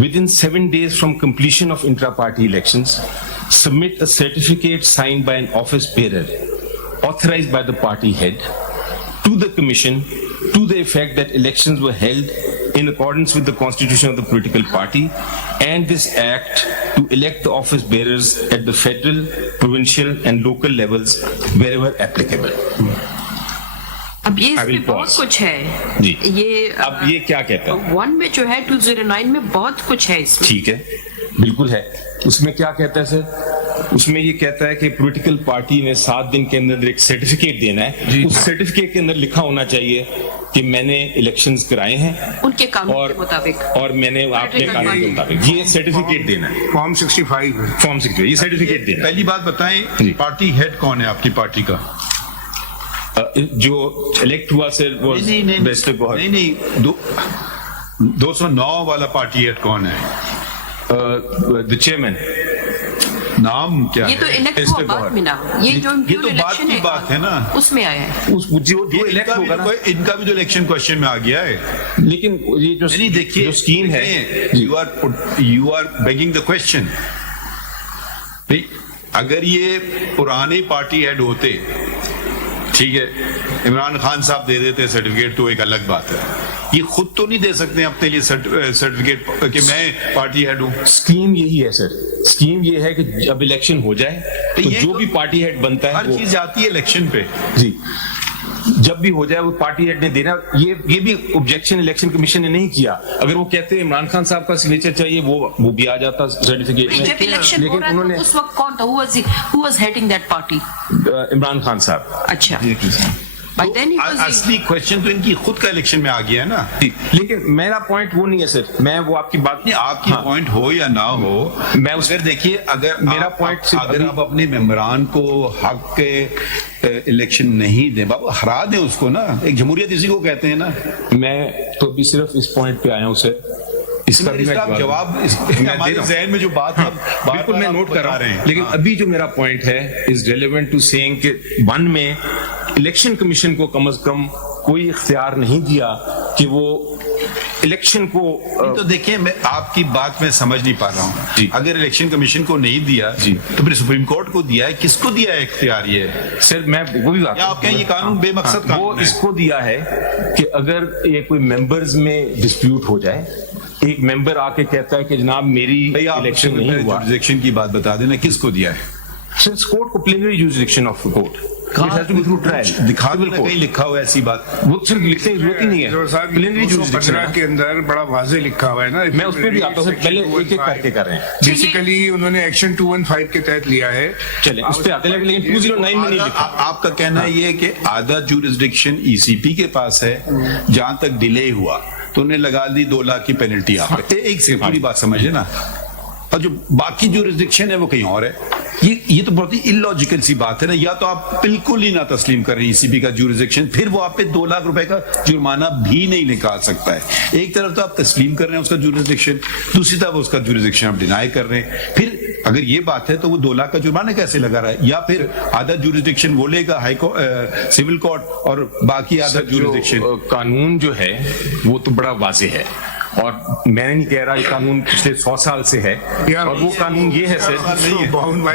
within 7 days from completion of intra-party elections, submit a certificate signed by an office bearer authorized by the party head to the commission to the effect that elections were held in accordance with the constitution of the political party, and this act to elect the office bearers at the federal, provincial and local levels wherever applicable. اب یہ اس میں بہت کچھ ہے جی. یہ اب یہ کیا کہتا ہے 1 میں جو ہے 209 میں بہت کچھ ہے اس میں. ٹھیک ہے, بالکل ہے. اس میں کیا کہتا ہے سر؟ اس میں یہ کہتا ہے کہ پولیٹیکل پارٹی نے 7 دن کے اندر ایک سرٹیفکیٹ دینا ہے. اس سرٹیفکیٹ کے اندر لکھا ہونا چاہیے کہ میں نے الیکشنز کرائے ہیں ان کے قانون کے مطابق, اور میں نے آپ کے قانون کے مطابق یہ سرٹیفکیٹ دینا ہے. فارم 65 فارم 65 یہ سرٹیفکیٹ دینا. پہلی بات بتائیں, پارٹی ہیڈ کون ہے آپ کی پارٹی کا؟ جو الیکٹ ہوا سر وہ بیرسٹر گوہر. نہیں 209 والا پارٹی ہیڈ کون ہے؟ the chairman. نام کیا ہے؟ یہ تو الیکٹ ہوا بعد میں نا, یہ جو تو بات کی بات ہے نا, اس میں آیا ہے. ان کا بھی جو الیکشن کوشچن میں آ گیا ہے. لیکن یہ جو دیکھیے اسکیم ہے, you are begging the question. اگر یہ پرانے پارٹی ہیڈ ہوتے, ٹھیک ہے, عمران خان صاحب دے دیتے سرٹیفکیٹ تو ایک الگ بات ہے. یہ خود تو نہیں دے سکتے اپنے لیے سرٹیفکیٹ کہ میں پارٹی ہیڈ ہوں. اسکیم یہی ہے سر, اسکیم یہ ہے کہ جب الیکشن ہو جائے تو جو بھی پارٹی ہیڈ بنتا ہے ہر چیز جاتی ہے الیکشن پہ. جی, جب بھی ہو جائے وہ پارٹی ہیڈ نے دینا. یہ بھی آبجیکشن الیکشن کمیشن نے نہیں کیا. اگر وہ کہتے ہیں عمران خان صاحب کا سگنیچر چاہیے وہ بھی آ جاتا سرٹیفکیٹ میں. جب الیکشن ہو رہا تھا اس وقت کون تھا, who was heading that party? Imran Khan صاحب. اچھا, اصلی کوشچن تو ان کی خود کا الیکشن میں آ گیا ہے نا. لیکن میرا پوائنٹ وہ نہیں ہے سر, میں وہ آپ کی بات نہیں, آپ کی پوائنٹ ہو یا نہ ہو, میں اس پھر دیکھیے اگر میرا پوائنٹ اگر آپ اپنے ممبران کو حق کے الیکشن نہیں دیں, بابا ہرا دیں اس کو نا. ایک جمہوریت اسی کو کہتے ہیں نا. میں تو ابھی صرف اس پوائنٹ پہ آیا ہوں سر, اس کا بھی جواب ہمارے ذہن میں جو بات بالکل میں نوٹ کر رہا ہوں. لیکن ابھی جو میرا پوائنٹ ہے از ریلیونٹ ٹو سیئنگ کہ 1 میں الیکشن کمیشن کو کم از کم کوئی اختیار نہیں دیا کہ وہ الیکشن کو. تو دیکھیں میں آپ کی بات میں سمجھ نہیں پا رہا ہوں. جی, اگر الیکشن کمیشن کو نہیں دیا جی تو پھر سپریم کورٹ کو دیا ہے. کس کو دیا ہے اختیار؟ یہ سر میں وہ بھی بات, آپ کہیں یہ قانون بے مقصد وہ اس کو دیا ہے کہ اگر یہ کوئی ممبرز میں ڈسپیوٹ ہو جائے, ایک ممبر آ کے کہتا ہے کہ جناب میری الیکشن نہیں ہوا. جوریسڈکشن کی بات بتا دینا, کس کو دیا ہے؟ سر کورٹ کو پلینری جوریسڈکشن آف کورٹ. دکھا دو کہیں لکھا ہوا ایسی بات. وہ صرف لکھنے کی ضرورت ہی نہیں ہے. پلینری جوریسڈکشن کے اندر بڑا واضح لکھا ہوا ہے نا. میں اس پہ بھی آتا ہوں, پہلے ایک ایک کر کے کر رہے ہیں. بیسیکلی انہوں نے ایکشن 215 کے تحت لیا ہے. چلیں اس پہ آتے ہیں, لیکن 209 میں نہیں لکھا. آپ کا کہنا یہ ہے کہ آدھا جوریسڈکشن ای سی پی کے پاس ہے, جہاں تک ڈیلے ہوا تو انہیں لگا دی 2 لاکھ کی پینلٹی. آپ ایک سے پوری بات سمجھے نا, اور جو باقی جوریسڈکشن ہے وہ کہیں اور ہے. یہ تو بہت ہی اللاجیکل سی بات ہے نا. یا تو آپ بالکل ہی نہ تسلیم کر رہے ہیں ای سی پی کا جوریسڈکشن, پھر وہ آپ پہ 2 لاکھ روپے کا جرمانہ بھی نہیں نکال سکتا ہے. ایک طرف تو آپ تسلیم کر رہے ہیں اس کا جوریسڈکشن, دوسری طرف اس کا جوریسڈکشن آپ ڈینائی کر رہے ہیں. پھر اگر یہ بات ہے تو وہ 2 لاکھ کا جرمانہ کیسے لگا رہا ہے؟ یا پھر آدھا جوریسڈکشن وہ لے گا سول کورٹ اور باقی آدھا جوریسڈکشن. قانون جو ہے وہ تو بڑا واضح ہے, اور میں نہیں کہہ رہا یہ قانون پچھلے 100 سال سے ہے. اور وہ قانون یہ ہے سر,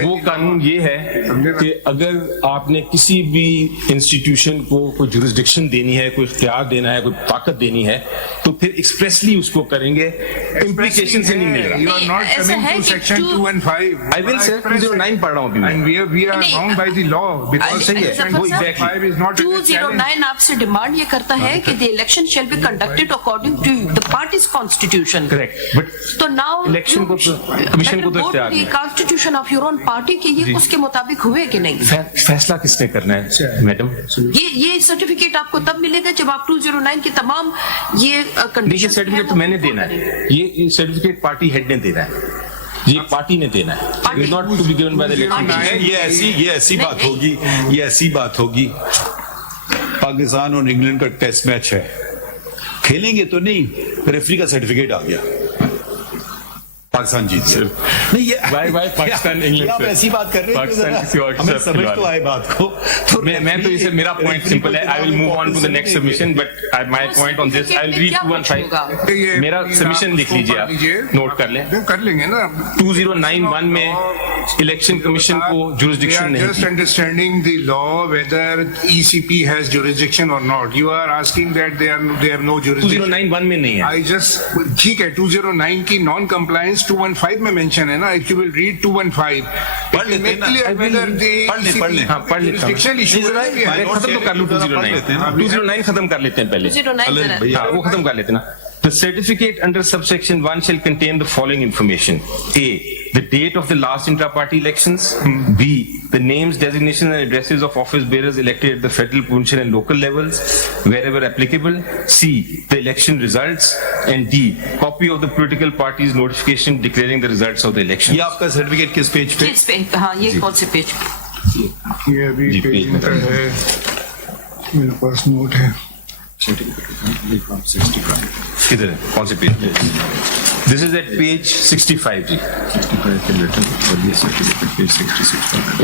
وہ قانون یہ ہے کہ اگر آپ نے کسی بھی انسٹیٹیوشن کو کوئی جوریسڈکشن دینی ہے, کوئی اختیار دینا ہے, کوئی طاقت دینی ہے, تو پھر ایکسپریسلی اس کو کریں گے, امپلیکیشن سے نہیں ملے گا. You are not coming to section 215. I will say 209 پڑھ رہا ہوں ابھی میں. And we are bound by the law because صحیح ہے, وہ exactly 209 آپ سے ڈیمانڈ یہ کرتا ہے کہ the election shall be conducted according to the party's his constitution. Correct. But So now election you کو commission کو تو better go اختیار to the نہیں. constitution of your own party کہ یہ اس کے مطابق ہوئے کہ نہیں. فیصلہ کس نے کرنا ہے میڈم؟ یہ سرٹیفکیٹ آپ کو تب ملے گا جب آپ 209 کی تمام یہ یہ کنڈیشن سرٹیفکیٹ تو میں نے دینا ہے, یہ سرٹیفکیٹ پارٹی ہیڈ نے دینا ہے, یہ پارٹی نے دینا ہے. It is not to be given by the elected. یہ ایسی بات ہوگی پاکستان اور انگلینڈ کا ٹیسٹ میچ ہے, کھیلیں گے تو نہیں, ریفری کا سرٹیفکیٹ آ گیا, پاکستان جیت سے. نہیں یہ پاکستان انگلینڈ آپ ایسی بات کر رہے ہیں, ہمیں سمجھ تو آئے بات کو. میں تو اسے میرا پوائنٹ سمپل ہے. I will move on to the next submission, but my point on this, I will read 215. میرا سبمیشن لکھ لیجیے, آپ نوٹ کر لیں. کر لیں گے نا. 2091 میں الیکشن کمیشن کو جورسڈکشن نہیں Just تھی. understanding the law whether ECP has jurisdiction or not. You are asking that they have no jurisdiction. 2091 میں نہیں ہے. I just ٹھیک ہے 209 کی نان کمپلائنس 215 میں مینشن ہے نا. If you will read 215, پڑھ لیتے ہیں نا, پڑھ لیں. ہاں پڑھ لیتے ہیں. ختم تو کر لوں 209 ختم کر لیتے ہیں پہلے. 209 ہاں وہ ختم کر لیتے ہیں نا. The certificate under subsection 1 shall contain the following information: A, the date of the last intra-party elections. B, the names, designations and addresses of office bearers elected at the federal, provincial and local levels wherever applicable. C, the election results. And D, copy of the political party's notification declaring the results of the election. یہ آپ کا certificate کس page پہ؟ کس پہ؟ ہاں یہ کون سے پیج؟ یہ ابھی پیج نمبر ہے میرے پاس, نوٹ ہے. کدھر ہے, کون سے پیج پہ؟ This is at page 65 G.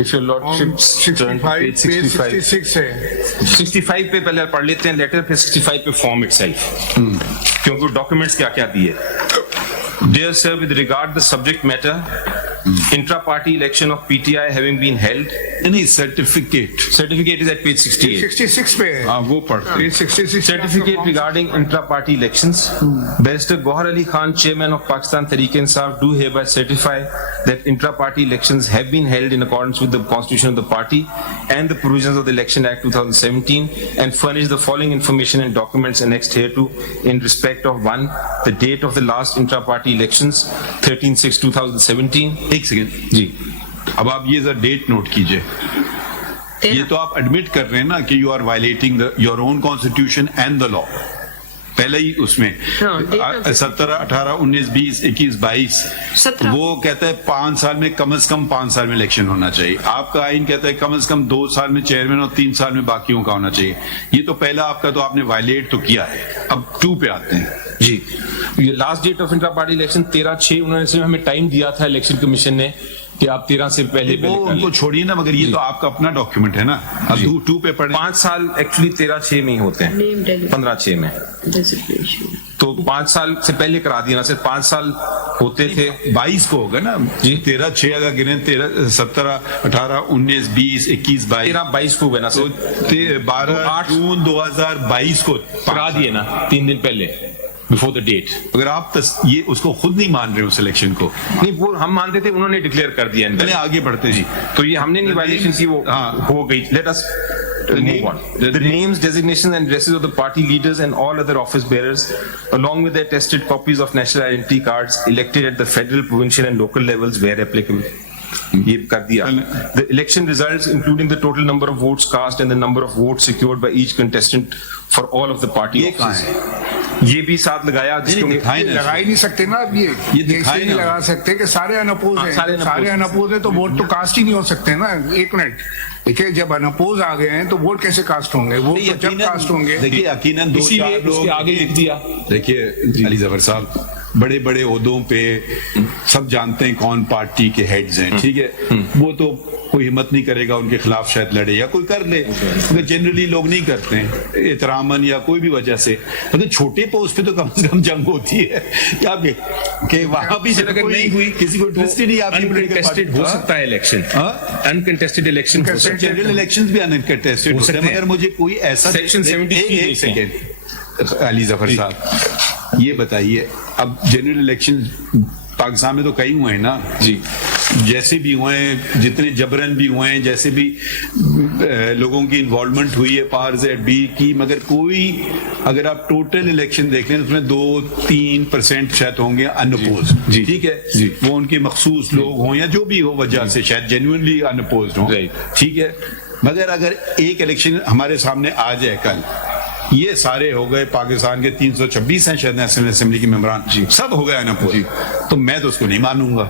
If your lordship turn to page 65. 66 ہے. 65 پہ پہلے پڑھ لیتے ہیں لیٹر, پھر 65 پہ فارم itself, کیونکہ ڈاکومنٹس کیا کیا دیے. Dear sir, with regard the subject matter, intra-party election of PTI having been held. نہیں, certificate is at page 68. 66 پہ ہے. ہاں وہ پڑھ. 66 Certificate regarding intra-party elections. Barrister Ghahar Ali Khan, Chairman of Pakistan Tehrik-e-Insaf, do hereby certify that intra-party elections have been held in accordance with the constitution of the party and the provisions of the Election Act 2017, and furnish the following information and documents annexed hereto in respect of: 1, the date of the last intra-party elections, 13/6/2017. ایک second جی, اب آپ یہ ذرا date note کیجئے. یہ تو آپ admit کر رہے ہیں نا کہ you are violating your own constitution and the law. پہلے ہی اس میں 17, 18, 19, 20, 21, 22 وہ کہتا ہے 5 سال میں کم از کم 5 سال میں الیکشن ہونا چاہیے. آپ کا آئین کہتا ہے کم از کم 2 سال میں چیئرمین اور 3 سال میں باقیوں کا ہونا چاہیے. یہ تو پہلا آپ کا تو آپ نے وائلیٹ تو کیا ہے. اب 2 پہ آتے ہیں جی. یہ last date of intra party election 13/6, انہوں نے صرف ہمیں ٹائم دیا تھا الیکشن کمشن نے کہ آپ 13 سے پہلے وہ ان کو چھوڑیے نا, مگر یہ تو آپ کا اپنا ڈاکیومنٹ ہے نا. اب 2 پہ پڑھیں. 5 سال ایکچولی 13/6 میں ہی ہوتے ہیں, 15/6 میں, تو 5 سال سے پہلے کرا دیا نا. صرف 5 سال ہوتے تھے. 22 کو ہوگا نا جی. 13/6 اگر گریں 17, 18, 19, 20, 21, 22 کو ہوگا نا. 12 جون 2022 کو کرا دیے نا 3 دن پہلے, بفور دا ڈیٹ. اگر آپ یہ اس کو خود نہیں مان رہے اس الیکشن کو. نہیں, وہ ہم مانتے تھے, انہوں نے ڈکلیئر کر دیا. پہلے آگے بڑھتے جی, تو یہ ہم نے نہیں وائلیشن کی, وہ ہو گئی. Let us move on. The names, designations and addresses of the party leaders and all other office bearers, along with their attested copies of national identity cards elected at the federal, provincial and local levels where applicable. یہ کر دیا. The election results including the total number of votes cast and the number of votes secured by each contestant for all of the party offices. یہ بھی ساتھ لگایا, جس کو لگا ہی نہیں سکتے نا. اب یہ نہیں لگا سکتے کہ سارے انپوز ہیں. سارے انپوز ہیں تو ووٹ تو کاسٹ ہی نہیں ہو سکتے نا. ایک منٹ دیکھیے, جب انپوز آ گئے ہیں تو ووٹ کیسے کاسٹ ہوں گے؟ ووٹ جب کاسٹ ہوں گے. دیکھیے یقیناً 2-4 لوگ آگے لکھ دیا. دیکھیے علی ظفر صاحب بڑے بڑے عہدوں پہ سب جانتے ہیں کون پارٹی کے ہیڈز ہیں, ٹھیک ہے. وہ تو کوئی ہمت نہیں کرے گا ان کے خلاف شاید لڑے, یا کوئی کر لے, مگر جنرلی لوگ نہیں کرتے ہیں احتراماً یا کوئی بھی وجہ سے. اگر چھوٹے پوسٹ پہ تو کم سے کم جنگ ہوتی ہے کہ وہاں بھی اگر نہیں ہوئی کسی کو انٹرسٹ ہی نہیں. آپ انکنٹیسٹڈ ہو سکتا ہے الیکشن, انکنٹیسٹڈ الیکشن, جنرل الیکشنز بھی انکنٹیسٹڈ ہوتے ہیں. مگر مجھے کوئی ایسا سیکشن 73 علی ظفر صاحب یہ بتائیے, اب جنرل الیکشن پاکستان میں تو کئی ہوئے ہیں نا جی, جیسے بھی ہوئے ہیں, جتنے جبرن بھی ہوئے ہیں, جیسے بھی لوگوں کی انوالومنٹ ہوئی ہے پارز ایٹ بی کی, مگر کوئی اگر آپ ٹوٹل الیکشن دیکھ لیں اس میں 2-3% شاید ہوں گے ان اپوزڈ. ٹھیک ہے, وہ ان کے مخصوص لوگ ہوں یا جو بھی ہو وجہ سے شاید جینوئنلی ان اپوزڈ ہوں. ٹھیک ہے, مگر اگر ایک الیکشن ہمارے سامنے آ جائے کل, یہ سارے ہو گئے پاکستان کے 326 ہیں شاید نیشنل اسمبلی کے ممبران, سب ہو گئے ان اپوزڈ, تو میں تو اس کو نہیں مانوں گا.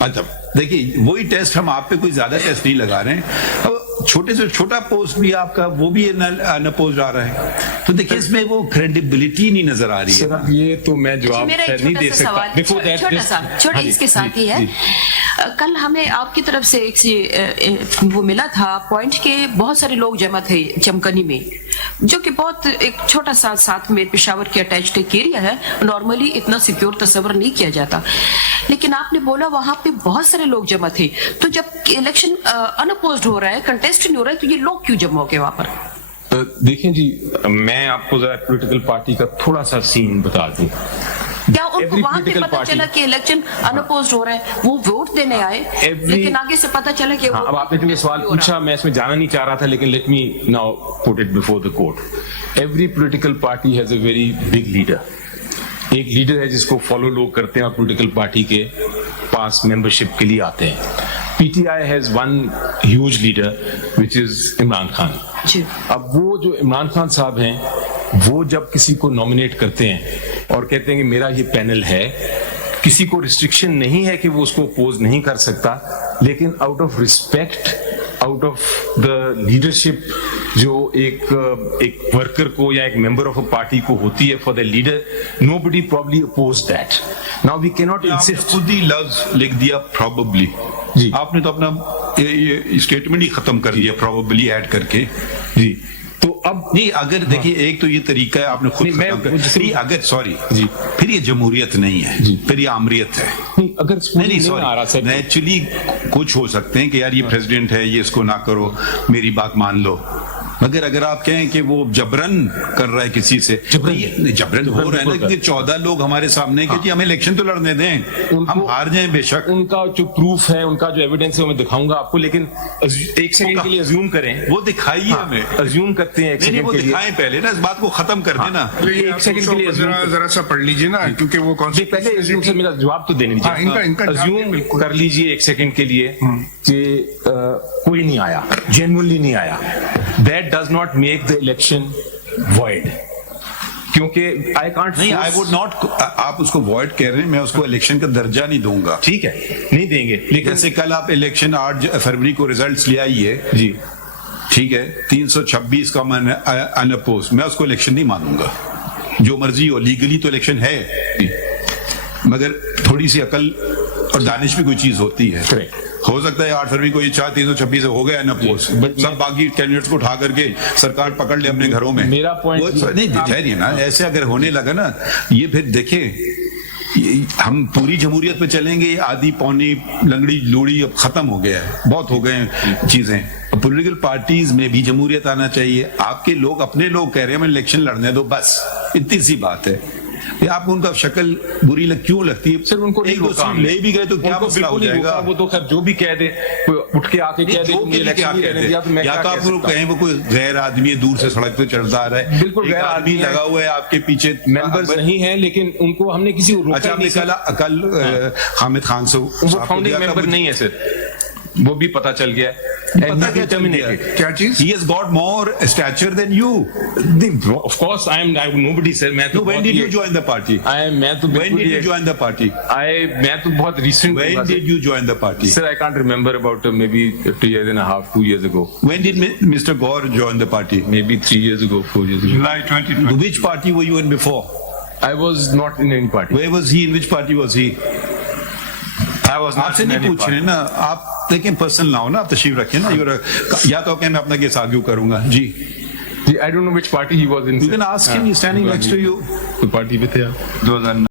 مطلب دیکھیے وہی ٹیسٹ, ہم آپ پہ کوئی زیادہ ٹیسٹ نہیں لگا رہے ہیں. اب چھوٹے سے چھوٹا پوسٹ بھی آپ کا وہ بھی ان اپوزڈ آ رہا ہے, تو دیکھیے اس میں وہ کریڈیبلٹی نہیں نظر آ رہی ہے. یہ تو میں جواب نہیں دے سکتا. چھوٹا اس کے ساتھ ہی ہے, کل ہمیں آپ کی طرف سے ایک وہ ملا تھا پوائنٹ کہ بہت سارے لوگ جمع تھے چمکنی میں, جو کہ بہت ایک چھوٹا سا ساتھ میں پشاور کے اٹیچڈ ایک ایریا ہے, نارملی اتنا سیکیور تصور نہیں کیا جاتا, لیکن آپ نے بولا وہاں پہ بہت سارے لوگ جمع تھے, تو جب الیکشن ان اپوزڈ ہو رہا ہے, کنٹیسٹ نہیں ہو رہا ہے, تو یہ لوگ کیوں جمع ہو گئے وہاں پر؟ دیکھیں جی, میں آپ کو ذرا پولیٹیکل پارٹی کا تھوڑا سا سین بتا دوں. کیا ان کو وہاں پہ پتا چلا کہ الیکشن ان اپوزڈ ہو رہا ہے, وہ ووٹ دینے آئے, لیکن آگے سے پتا چلا کہ اب آپ نے جو سوال پوچھا میں اس میں جانا نہیں چاہ رہا تھا, لیکن let me now put it before the court. Every political party has a very big leader. ایک لیڈر ہے جس کو فالو لوگ کرتے ہیں اور پولیٹیکل پارٹی کے پاس ممبرشپ کے لیے آتے ہیں. PTI has one huge leader which is Imran Khan. اب وہ جو عمران خان صاحب ہیں, وہ جب کسی کو نامنیٹ کرتے ہیں اور کہتے ہیں کہ میرا یہ پینل ہے, کسی کو ریسٹرکشن نہیں ہے کہ وہ اس کو اپوز نہیں کر سکتا, لیکن out of respect, out of the leadership جو ایک ورکر کو یا ایک ممبر آف اے پارٹی کو ہوتی ہے for the leader, nobody probably oppose that. Now we can not insist. خود ہی لفظ لکھ دیا پروبیبلی, جی آپ نے تو اپنا اسٹیٹمنٹ ہی ختم کر دیا پروبیبلی ایڈ کر کے. جی تو اب نہیں, اگر دیکھیے ایک تو یہ طریقہ ہے آپ نے خود ختم کر, اگر سوری جی پھر یہ جمہوریت نہیں ہے, پھر یہ آمریت ہے. اگر نہیں سوری, نیچرلی کچھ ہو سکتے ہیں کہ یار یہ پریزیڈنٹ ہے, یہ اس کو نہ کرو, میری بات مان لو, مگر اگر آپ کہیں کہ وہ جبرن کر رہا ہے کسی سے, جبرن ہو رہا ہے نا, کیونکہ 14 لوگ ہمارے سامنے کہ جی ہمیں الیکشن تو لڑنے دیں, ہم ہار جائیں بے شک. ان کا جو پروف ہے, ان کا جو ایویڈنس ہے وہ میں دکھاؤں گا آپ کو, لیکن ایک سیکنڈ کے لیے ازیوم کریں, وہ دکھائیے ہمیں, ازیوم کرتے ہیں ایک سیکنڈ کے لیے, دکھائیں پہلے نا, اس بات کو ختم کر دینا. ایک سیکنڈ کے لیے ذرا سا پڑھ لیجیے نا, کیونکہ وہ پہلے ازیوم سے میرا جواب تو دینے دیجیے. ازیوم کر لیجیے ایک سیکنڈ کے لیے کہ کوئی نہیں آیا, جینوئنلی نہیں آیا, that does not make the election void. کیونکہ I can't نہیں, I would not, آپ اس کو void کہہ رہے ہیں, میں اس کو الیکشن کا درجہ نہیں دوں گا. ٹھیک ہے, نہیں دیں گے, لیکن جیسے کل آپ الیکشن 8 فروری کو ریزلٹس لے آئیے جی, ٹھیک ہے, 326 کا میں ان اپوز, میں اس کو الیکشن نہیں مانوں گا. جو مرضی ہو, لیگلی تو الیکشن ہے, مگر تھوڑی سی عقل اور دانش بھی کوئی چیز ہوتی ہے. ہو سکتا ہے 8 فروری کو یہ 326 ہو گیا نا پوسٹ, سب باقی کینڈیڈیٹس کو اٹھا کر کے سرکار پکڑ لے اپنے گھروں میں. میرا پوائنٹ نہیں ٹھہریے نا, ایسے اگر ہونے لگا نا, یہ پھر دیکھیں ہم پوری جمہوریت پہ چلیں گے, آدھی پونی لنگڑی لوڑی اب ختم ہو گیا ہے, بہت ہو گئے ہیں چیزیں. پولیٹیکل پارٹیز میں بھی جمہوریت آنا چاہیے. آپ کے لوگ اپنے لوگ کہہ رہے ہیں ہمیں الیکشن لڑنے دو, بس اتنی سی بات ہے. آپ کو ان کا شکل بری کیوں لگتی ہے؟ صرف ان کو ایک دوسرے لے بھی گئے تو کیا مسئلہ ہو جائے گا؟ وہ تو خیر جو بھی کہہ دے, اٹھ کے آ کے کہہ دے, یا تو آپ کو کہیں وہ کوئی غیر آدمی دور سے سڑک پہ چلتا آ رہا ہے, بالکل غیر آدمی لگا ہوا ہے آپ کے پیچھے, ممبرز نہیں ہیں, لیکن ان کو ہم نے کسی اچھا آپ نے کل حامد خان سے, وہ فاؤنڈنگ ممبر نہیں ہے سر, وہ بھی پتا چل گیا ہے. کیا چیز? He has got more stature than you. Of course, I am nobody, sir. When did you join the party? When did you join the party? میں تو بہت recent. When did you join the party? Sir, I can't remember, about maybe 2 years and a half, 2 years ago. When did Mr. Ghahar join the party? Maybe 3 years ago, 4 years ago. July 2020. Which party were you in before? I was not in any party. Where was he? In which party was he? I was not. آپ سے نہیں پوچھ رہے نا, آپ دیکھیں personal نہ ہو نا, آپ تشریف رکھیں نا, یا تو کہ میں اپنا کیس آرگیو کروں گا. جی I don't know which party he was in. You can ask him, he's standing next to you. تو پارٹی پہ تھے آپ 2009